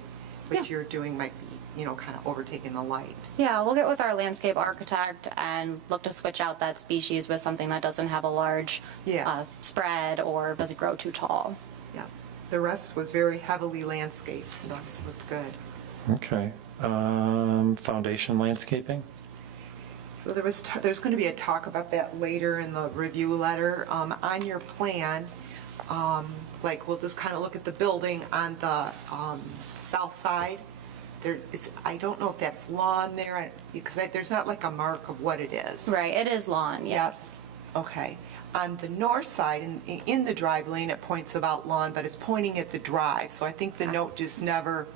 Yeah. you're doing might be, kind of overtaking the light. Yeah, we'll get with our landscape architect and look to switch out that species with something that doesn't have a large Yeah. spread or doesn't grow too tall. Yeah. The rest was very heavily landscaped, so it looked good. Okay. Foundation landscaping? So there's going to be a talk about that later in the review letter. On your plan, like, we'll just kind of look at the building on the south side. There is, I don't know if that's lawn there, because there's not like a mark of what it is. Right, it is lawn, yes. Yep. Okay. On the north side, in the drive lane, it points about lawn, but it's pointing at the drive. So I think the note just never,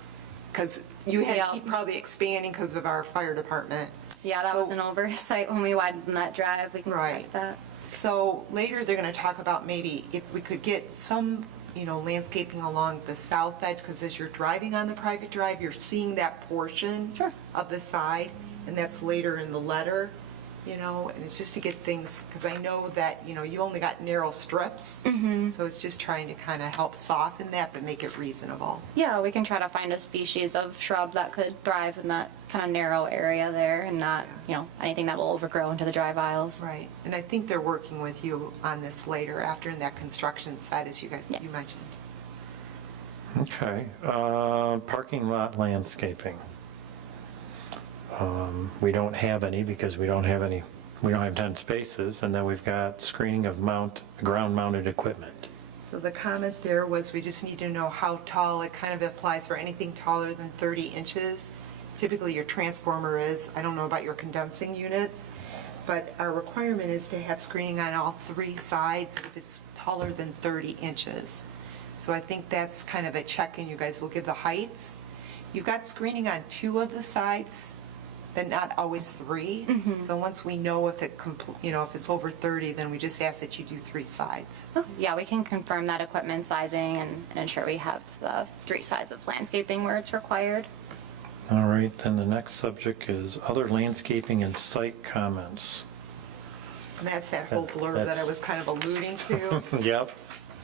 because you had to Yeah. keep probably expanding because of our fire department. Yeah, that So- was an oversight when we widened that drive. We can Right. correct that. So later, they're going to talk about maybe if we could get some, landscaping along the south edge, because as you're driving on the private drive, you're seeing that portion Sure. of the side, and that's later in the letter, and it's just to get things, because I know that, you only got narrow strips, so it's just trying to kind of help soften that, but make it reasonable. Yeah, we can try to find a species of shrub that could thrive in that kind of narrow area there and not, anything that will overgrow into the drive aisles. Right, and I think they're working with you on this later, after in that construction side, as you Yes. mentioned. Okay. Parking lot landscaping. We don't have any because we don't have 10 spaces, and then we've got screening of ground-mounted equipment. So the comment there was, we just need to know how tall. It kind of applies for anything taller than 30 inches. Typically, your transformer is, I don't know about your condensing units, but our requirement is to have screening on all three sides if it's taller than 30 inches. So I think that's kind of a check, and you guys will give the heights. You've got screening on 2 of the sides, but not always 3. So once we know if if it's over 30, then we just ask that you do 3 sides. Oh, yeah, we can confirm that equipment sizing and ensure we have the 3 sides of landscaping where it's required. All right, then the next subject is other landscaping and site comments. And that's that whole blurb that I That's- was kind of alluding to, Yep.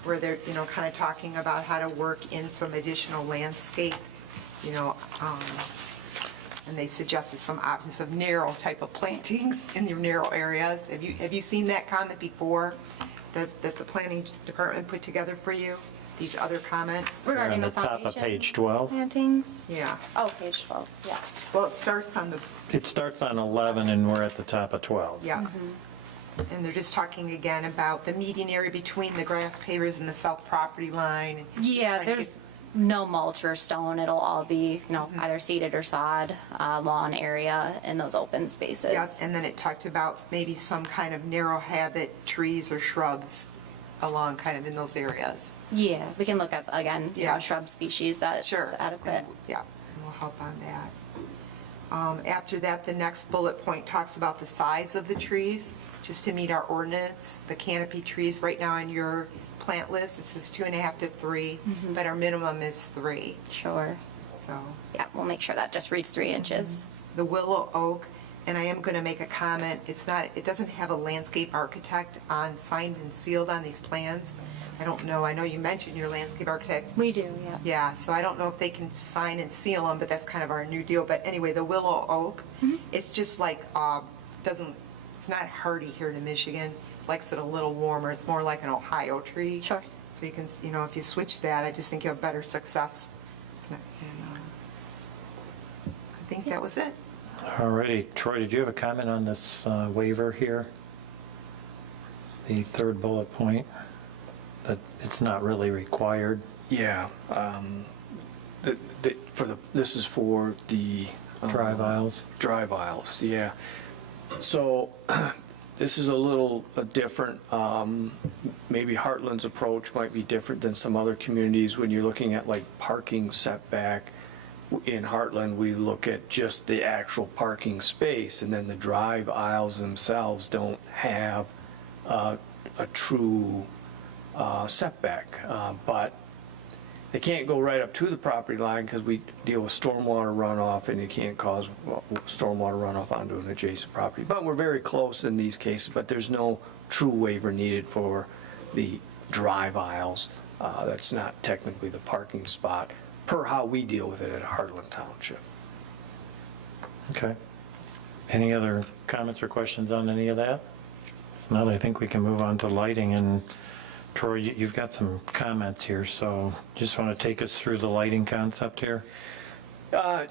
where they're, kind of talking about how to work in some additional landscape, and they suggested some options of narrow type of plantings in your narrow areas. Have you seen that comment before, that the planning department put together for you? These other comments? Regarding On the the top of foundation page 12. plantings? Yeah. Oh, page 12, yes. Well, it starts on the, It starts on 11 and we're at the top of 12. yeah. And they're just talking again about the median area between the grass pavers and the south property line. Yeah, Trying to there's get- no mulch or stone. It'll all be, either seeded or sod, lawn area in those open spaces. Yeah, and then it talked about maybe some kind of narrow habit trees or shrubs along kind of in those areas. Yeah, we can look at, again, Yeah. shrub species that's Sure. adequate. Yeah, and we'll help on that. After that, the next bullet point talks about the size of the trees, just to meet our ordinance. The canopy trees, right now on your plant list, it says 2.5 to 3, but our minimum is 3, Sure. so. Yeah, we'll make sure that just reads 3 inches. The willow oak, and I am going to make a comment, it doesn't have a landscape architect signed and sealed on these plans. I don't know, I know you mentioned your landscape architect. We do, yeah. Yeah, so I don't know if they can sign and seal them, but that's kind of our new deal. But anyway, the willow oak, it's just like, it's not hardy here in Michigan, likes it a little warmer, it's more like an Ohio tree. Sure. So you can, if you switch that, I just think you have better success. I think that was it. All righty. Troy, did you have a comment on this waiver here? The third bullet point, that it's not really required. Yeah, this is for the. Drive aisles. Drive aisles, yeah. So this is a little different. Maybe Heartland's approach might be different than some other communities when you're looking at like parking setback. In Heartland, we look at just the actual parking space, and then the drive aisles themselves don't have a true setback. But they can't go right up to the property line because we deal with stormwater runoff, and you can't cause stormwater runoff onto an adjacent property. But we're very close in these cases, but there's no true waiver needed for the drive aisles. That's not technically the parking spot, per how we deal with it at Heartland Township. Okay. Any other comments or questions on any of that? If not, I think we can move on to lighting. And Troy, you've got some comments here, so just want to take us through the lighting concept here?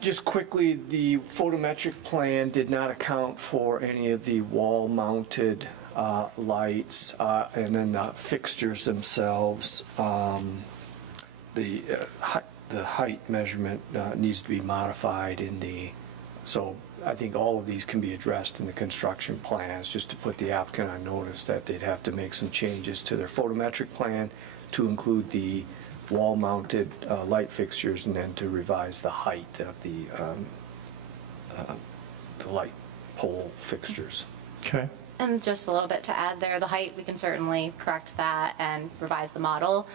Just quickly, the photometric plan did not account for any of the wall-mounted lights, and then the fixtures themselves. The height measurement needs to be modified so I think all of these can be addressed in the construction plans, just to put the applicant on notice that they'd have to make some changes to their photometric plan to include the wall-mounted light fixtures, and then to revise the height of the light pole fixtures. Okay. And just a little bit to add there, the height, we can certainly correct that and revise the model.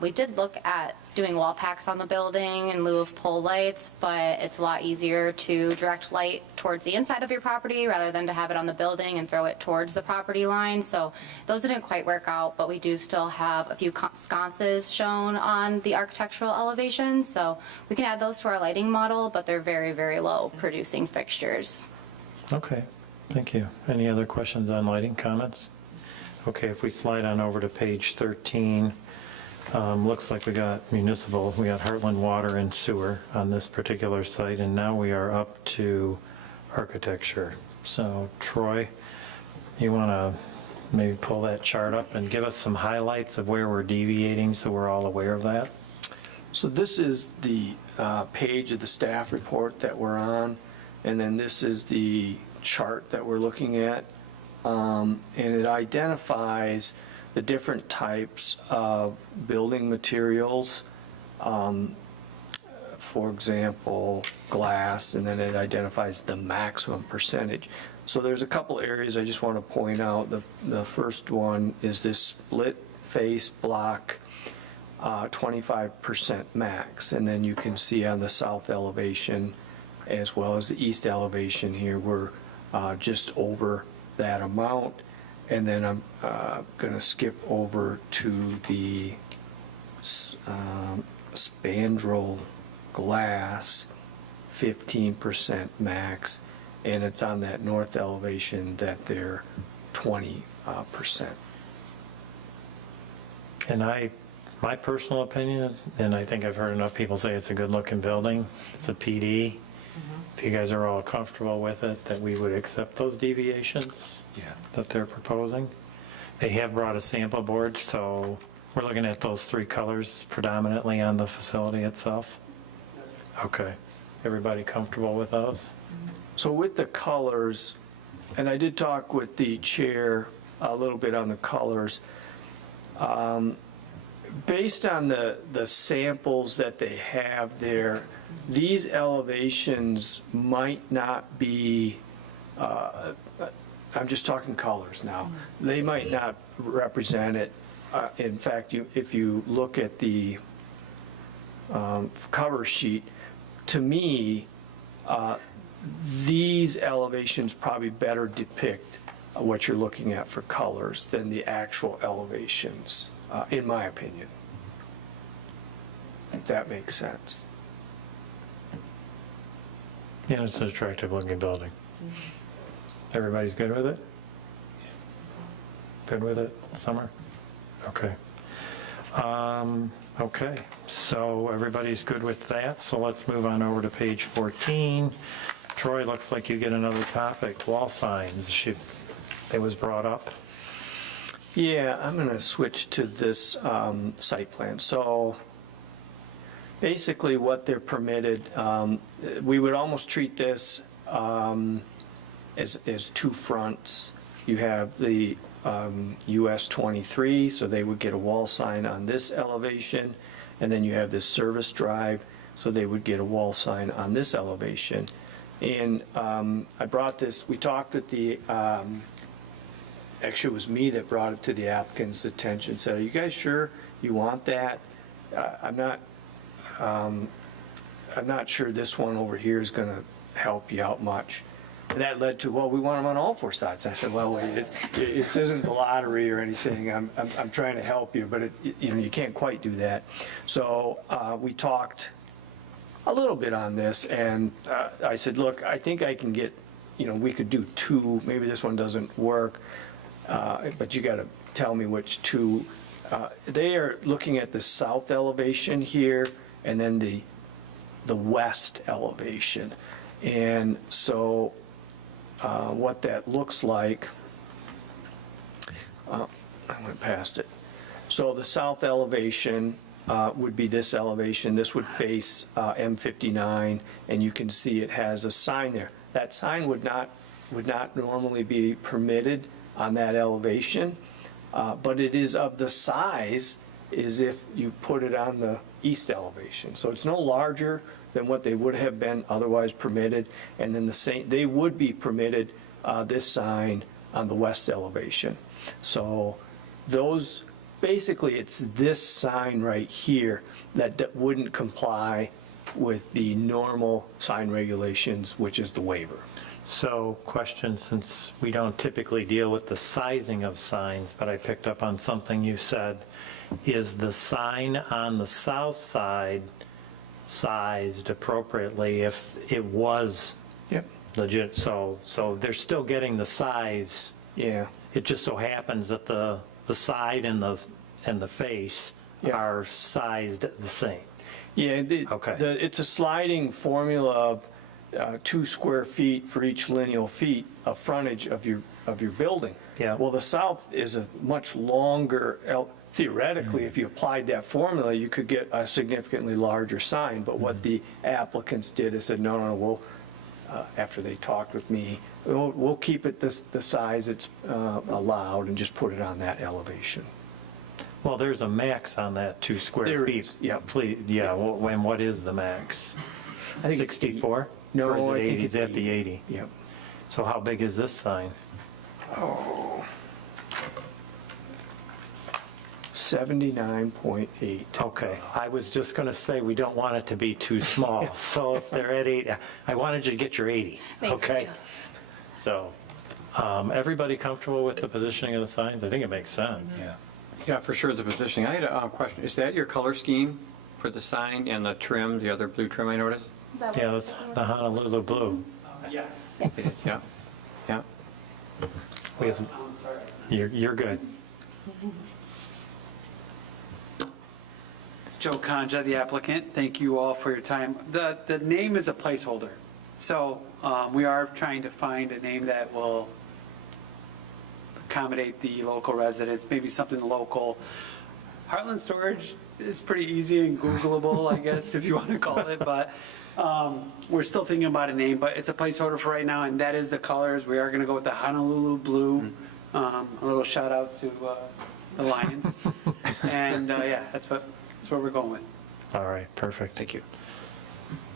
We did look at doing wall packs on the building in lieu of pole lights, but it's a lot easier to direct light towards the inside of your property rather than to have it on the building and throw it towards the property line. So those didn't quite work out, but we do still have a few sconces shown on the architectural elevations. So we can add those to our lighting model, but they're very, very low producing fixtures. Okay, thank you. Any other questions on lighting, comments? Okay, if we slide on over to page 13, looks like we got municipal, we got Heartland Water and Sewer on this particular site, and now we are up to architecture. So Troy, you want to maybe pull that chart up and give us some highlights of where we're deviating so we're all aware of that? So this is the page of the staff report that we're on, and then this is the chart that we're looking at, and it identifies the different types of building materials, for example, glass, and then it identifies the maximum percentage. So there's a couple areas I just want to point out. The first one is this split face block, 25% max, and then you can see on the south elevation as well as the east elevation here, we're just over that amount. And then I'm going to skip over to the spandrel glass, 15% max, and it's on that north elevation that they're 20%. And my personal opinion, and I think I've heard enough people say it's a good-looking building, it's a PD. If you guys are all comfortable with it, that we would accept those deviations that they're proposing. They have brought a sample board, so we're looking at those three colors predominantly on the facility itself. Okay. Everybody comfortable with those? So with the colors, and I did talk with the chair a little bit on the colors, based on the samples that they have there, these elevations might not be, I'm just talking colors now, they might not represent it. In fact, if you look at the cover sheet, to me, these elevations probably better depict what you're looking at for colors than the actual elevations, in my opinion. If that makes sense. Yeah, it's an attractive looking building. Everybody's good with it? Good with it, Summer? Okay. Okay, so everybody's good with that, so let's move on over to page 14. Troy, looks like you get another topic, wall signs. It was brought up. Yeah, I'm going to switch to this site plan. So basically what they're permitted, we would almost treat this as two fronts. You have the US 23, so they would get a wall sign on this elevation, and then you have this service drive, so they would get a wall sign on this elevation. And I brought this, we talked with the, actually it was me that brought it to the applicant's attention, said, are you guys sure you want that? I'm not sure this one over here is going to help you out much. And that led to, well, we want them on all four sides. I said, well, wait, it isn't the lottery or anything. I'm trying to help you, but you can't quite do that. So we talked a little bit on this, and I said, look, I think I can get, we could do two. Maybe this one doesn't work, but you got to tell me which two. They are looking at the south elevation here, and then the the west elevation. And so what that looks like, I went past it. So the south elevation would be this elevation. This would face M59, and you can see it has a sign there. That sign would not normally be permitted on that elevation, but it is of the size as if you put it on the east elevation. So it's no larger than what they would have been otherwise permitted, and then they would be permitted this sign on the west elevation. So those, basically, it's this sign right here that wouldn't comply with the normal sign regulations, which is the waiver. So question, since we don't typically deal with the sizing of signs, but I picked up on something you said, is the sign on the south side sized appropriately if it was Yep. legit? So they're still getting the size. Yeah. It just so happens that the side and the face Yeah. are sized the same. Yeah, Okay. it's a sliding formula of 2 square feet for each lineal feet of frontage of your building. Yeah. Well, the south is a much longer, theoretically, if you applied that formula, you could get a significantly larger sign, but what the applicants did is said, no, we'll, after they talked with me, we'll keep it the size it's allowed and just put it on that elevation. Well, there's a max on that 2 square There feet. is, yep. Please, yeah, well, and what is the max? I think it's 64? No, Or is it I think 80? it's Is that the 80? Yep. So how big is this sign? 79.8. Okay, I was just going to say, we don't want it to be too small. So if they're at 80, I wanted you to get your 80, Thank okay? you. So, everybody comfortable with the positioning of the signs? I think it makes sense. Yeah. Yeah, for sure, the positioning. I had a question. Is that your color scheme for the sign and the trim, the other blue trim I noticed? Is that what Yeah, you're that's working with? the Honolulu blue. Yes. It is, yeah. Yeah. We have, I'm sorry. you're good. Joe Conja, the applicant. Thank you all for your time. The name is a placeholder. So we are trying to find a name that will accommodate the local residents, maybe something local. Heartland Storage is pretty easy and Googleable, I guess, if you want to call it, but we're still thinking about a name, but it's a placeholder for right now, and that is the colors. We are going to go with the Honolulu blue. A little shout out to the Lions. And yeah, that's what we're going with. All right, perfect. Thank you.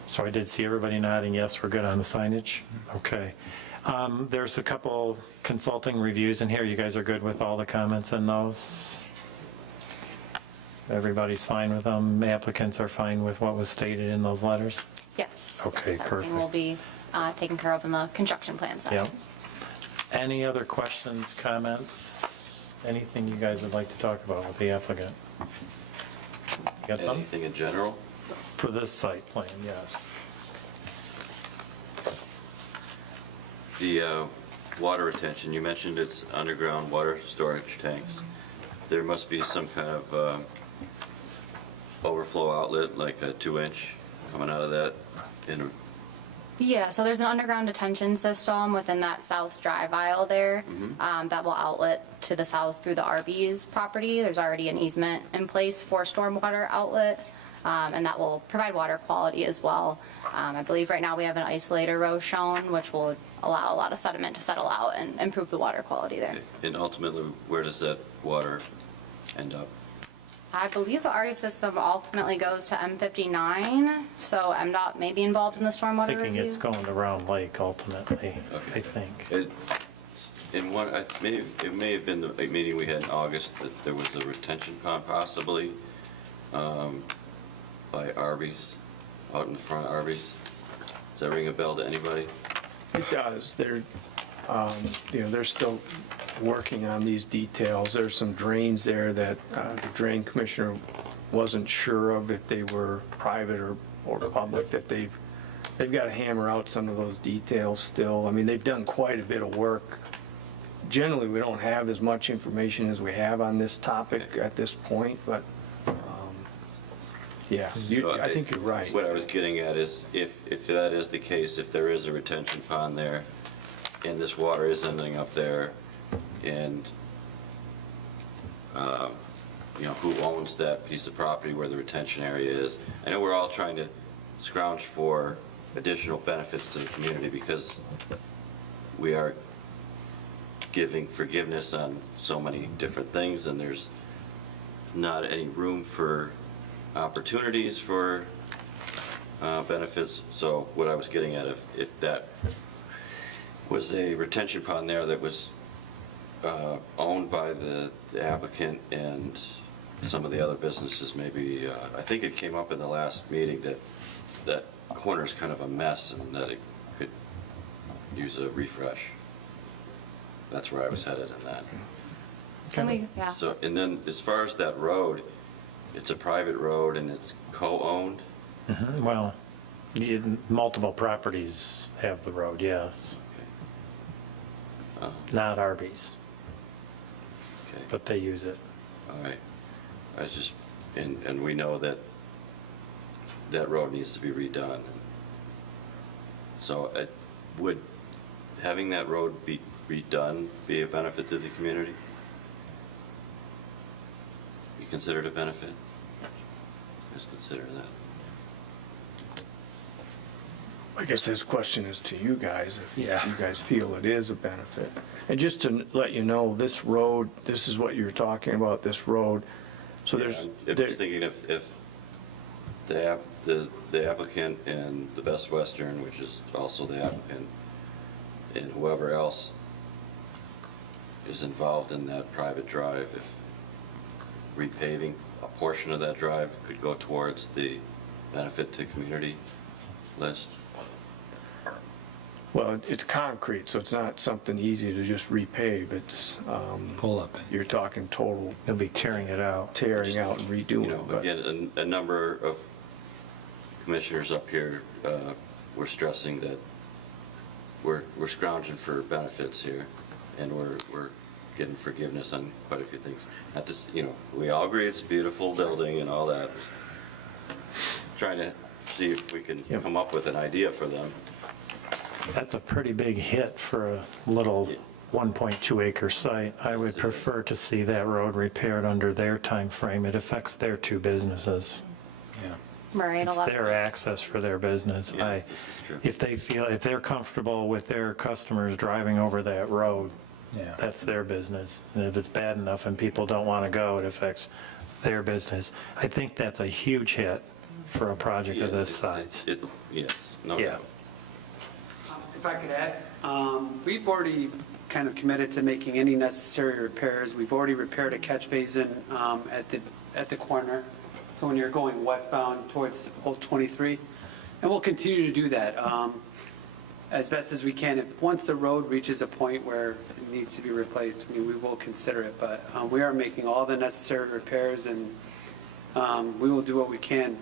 So I did see everybody nodding, yes, we're good on the signage? Okay. There's a couple consulting reviews in here. You guys are good with all the comments in those? Everybody's fine with them? Applicants are fine with what was stated in those letters? Yes. Okay, yes, everything will be taken care of in the construction plan side. Yep. Any other questions, comments? Anything you guys would like to talk about with the applicant? You got something? Anything in general? For this site plan, yes. The water retention, you mentioned it's underground water storage tanks. There must be some kind of overflow outlet, like a 2-inch coming out of that in Yeah, so there's an underground detention system within that south drive aisle there that will outlet to the south through the Arby's property. There's already an easement in place for stormwater outlet, and that will provide water quality as well. I believe right now we have an isolator row shown, which will allow a lot of sediment to settle out and improve the water quality there. And ultimately, where does that water end up? I believe the Arty system ultimately goes to M59, so MDOT may be involved in the stormwater Thinking review. it's going to Round Lake ultimately, I think. In one, it may have been the meeting we had in August, that there was a retention pond possibly by Arby's, out in the front of Arby's. Does that ring a bell to anybody? It does. They're still working on these details. There's some drains there that the drain commissioner wasn't sure of if they were private or public, that they've got to hammer out some of those details still. I mean, they've done quite a bit of work. Generally, we don't have as much information as we have on this topic at this point, but Yeah, I think you're right. What I was getting at is if that is the case, if there is a retention pond there and this water is ending up there and, who owns that piece of property where the retention area is? I know we're all trying to scrounge for additional benefits to the community because we are giving forgiveness on so many different things and there's not any room for opportunities for benefits. So what I was getting at, if that was a retention pond there that was owned by the applicant and some of the other businesses, maybe, I think it came up in the last meeting that corner's kind of a mess and that it could use a refresh. That's where I was headed in that. Can we, yeah. So, and then as far as that road, it's a private road and it's co-owned? Well, multiple properties have the road, yes. Not Arby's, Okay, but they use it. all right. I was just, and we know that that road needs to be redone. So would having that road be redone be a benefit to the community? You consider it a benefit? Just consider that. I guess this question is to you guys, if you Yeah. guys feel it is a benefit. And just to let you know, this road, this is what you're talking about, this road. So there's, I'm just thinking if the applicant and the Best Western, which is also the applicant, and whoever else is involved in that private drive, if repaving a portion of that drive could go towards the benefit to community list. well, it's concrete, so it's not something easy to just repave. It's, Pull up. you're talking total They'll be tearing it out. tearing out and redoing. But Again, a number of commissioners up here were stressing that we're scrounging for benefits here, and we're getting forgiveness on quite a few things. Not just, we all agree it's a beautiful building and all that. Trying to see if we can Yep. come up with an idea for them. That's a pretty big hit for a little 1.2 acre site. I would Yes, it is. prefer to see that road repaired under their time frame. It affects their two businesses. Yeah. Right, a It's lot. their access for their business. Yeah, this is true. If they're comfortable with their customers driving over that road, Yeah. that's their business. And if it's bad enough and people don't want to go, it affects their business. I think that's a huge hit for a project of this size. Yes, no Yeah. Um, doubt. If I could add, we've already kind of committed to making any necessary repairs. We've already repaired a catch basin at the corner, so when you're going westbound towards Old 23. And we'll continue to do that as best as we can. Once the road reaches a point where it needs to be replaced, I mean, we will consider it. But we are making all the necessary repairs, and we will do what we can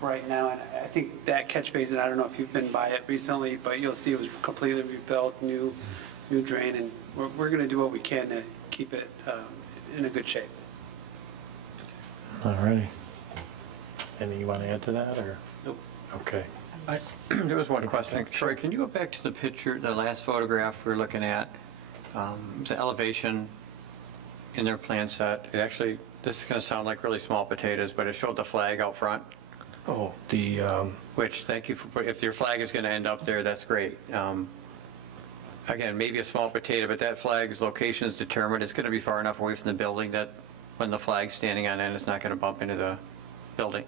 right now. And I think that catch basin, I don't know if you've been by it recently, but you'll see it was completely rebuilt, new drain, and we're going to do what we can to keep it in a good shape. All righty. Anything you want to add to that, or? Nope. Okay. There was one question. Troy, can you go back to the picture, the last photograph we were looking at? The elevation in their plan set. It actually, this is going to sound like really small potatoes, but it showed the flag out front, Oh, the, which, thank you for putting, if your flag is going to end up there, that's great. Again, maybe a small potato, but that flag's location is determined. It's going to be far enough away from the building that when the flag's standing on end, it's not going to bump into the building.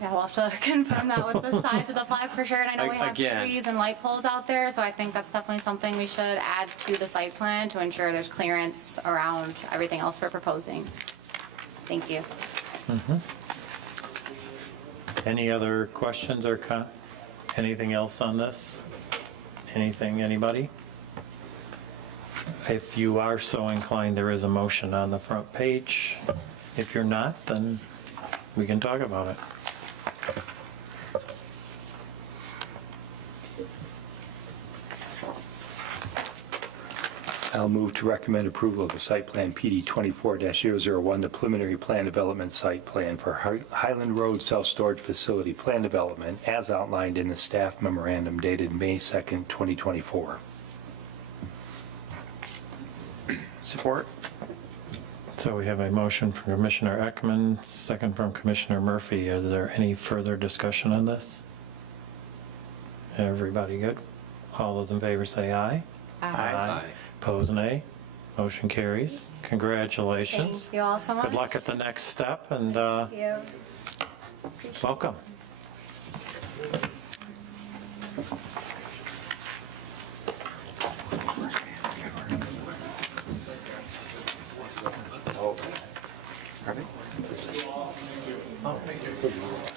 Yeah, we'll have to confirm that with the size of the flag for sure. And I know we have Again. trees and light poles out there, so I think that's definitely something we should add to the site plan to ensure there's clearance around everything else we're proposing. Thank you. Any other questions or anything else on this? Anything, anybody? If you are so inclined, there is a motion on the front page. If you're not, then we can talk about it. I'll move to recommend approval of the site plan PD 24-001, the preliminary plan development site plan for Highland Road Self-Storage Facility Plan Development as outlined in the staff memorandum dated May 2nd, 2024. Support? So we have a motion from Commissioner Ekman, second from Commissioner Murphy. Is there any further discussion on this? Everybody good? All those in favor say aye. Aye. Opposed, nay. Motion carries. Congratulations. Thank you all so much. Good luck at the next step, and Thank you. welcome.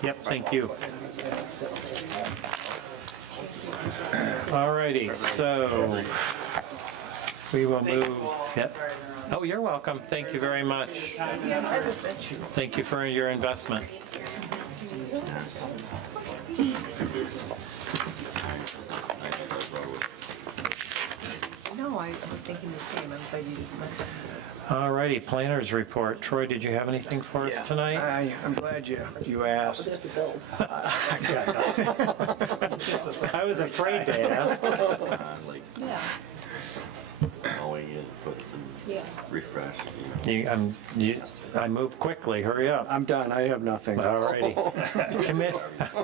Yep, thank you. All righty, so we will move. Yep. Oh, you're welcome. Thank you very much. Thank you for your investment. No, I was thinking the same. I'm glad you just mentioned it. All righty, planners report. Troy, did you have anything for us tonight? I'm glad you asked. I was afraid to ask. Like Yeah. going in, put some refresh. I move quickly, hurry up. I'm done, I have nothing. All righty.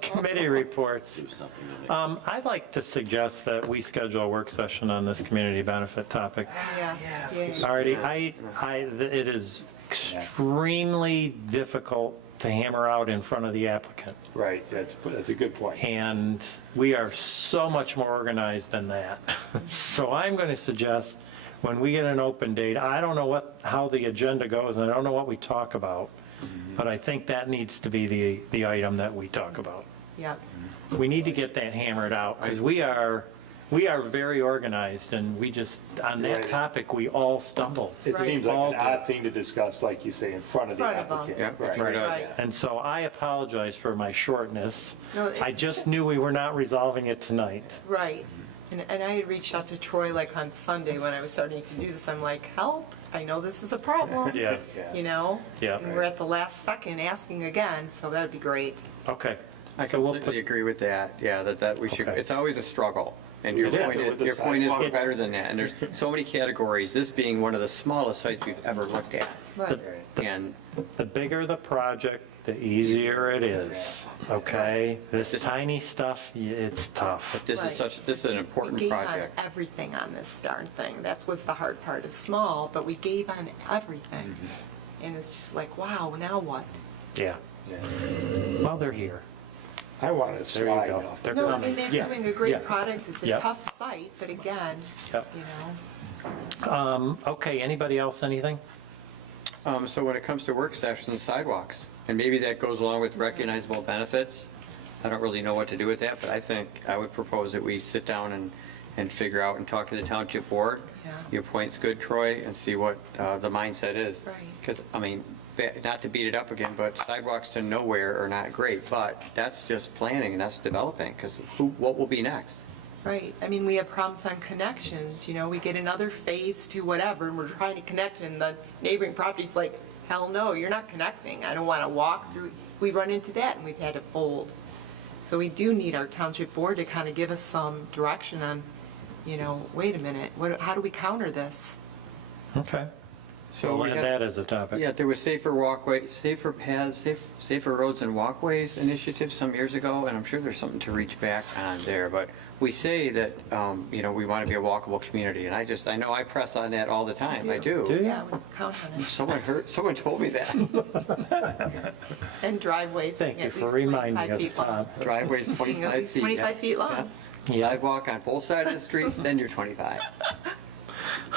Committee reports. Do something. I'd like to suggest that we schedule a work session on this community benefit topic. Yeah. All righty, it is extremely difficult to hammer out in front of the applicant. Right, that's a good point. And we are so much more organized than that. So I'm going to suggest, when we get an open date, I don't know how the agenda goes, and I don't know what we talk about, but I think that needs to be the item that we talk about. Yeah. We need to get that hammered out, because we are very organized, and we just, on that Right. topic, we all stumble. It Right. seems like All an do. odd thing to discuss, like you say, in front of the Front of them. applicant. Yeah, Right. right. Right. And so I apologize for my shortness. No, I it's- just knew we were not resolving it tonight. Right. And I had reached out to Troy like on Sunday when I was starting to do this. I'm like, help, I know this is a problem. Yeah. You know? Yeah. And we're at the last second asking again, so that'd be great. Okay. I So we'll completely put, agree with that, yeah, that we should, Okay. it's always a struggle. And your It is. point With the your point is sidewalk. better than that, and there's so many categories, this being one of the smallest sites we've ever looked at. Right. And the bigger the project, the easier it is, okay? This tiny stuff, it's tough. this Right. is this is an We important gave on project. everything on this darn thing. That was the hard part. It's small, but we gave on everything. And it's just like, wow, now what? Yeah. Yeah. Well, they're here. I wanted to There you slide go. off. They're No, coming. and they're Yeah. doing a great Yeah. product. It's a Yep. tough site, but again, Yep. you know. Okay, anybody else, anything? So when it comes to work sessions, sidewalks, and maybe that goes along with recognizable benefits, I don't really know what to do with that, but I think I would propose that we sit down and figure out and talk to the township board. Yeah. Your point's good, Troy, and see what the mindset is. Right. Because, I mean, not to beat it up again, but sidewalks to nowhere are not great, but that's just planning and that's developing, because what will be next? Right. I mean, we have problems on connections, you know, we get another phase to whatever, and we're trying to connect, and the neighboring property's like, hell no, you're not connecting. I don't want to walk through. We run into that, and we've had to fold. So we do need our township board to kind of give us some direction on, you know, wait a minute, how do we counter this? Okay. So We'll we add had- that as a topic. Yeah, there was safer walkways, safer paths, safer roads and walkways initiative some years ago, and I'm sure there's something to reach back on there. But we say that, you know, we want to be a walkable community, and I know I press on that all the time. I Do do. you? Yeah, we count on it. Someone told me that. And driveways. Thank being you at for least reminding 25 us, feet long. Tom. Driveway's Being 25 at least feet. 25 yeah. feet long. Yeah. Sidewalk on both sides of the street, then you're 25.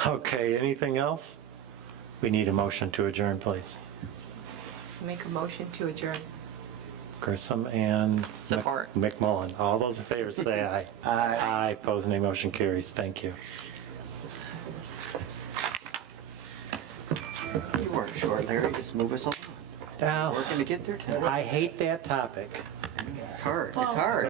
Okay, anything else? We need a motion to adjourn, please. Make a motion to adjourn. Grissom and Support. McMullen. All those in favor say aye. Aye. Aye, opposed, nay, motion carries. Thank you. You weren't short, Larry, just move us along. Al, Working to get there tonight. I hate that topic. It's hard, it's hard.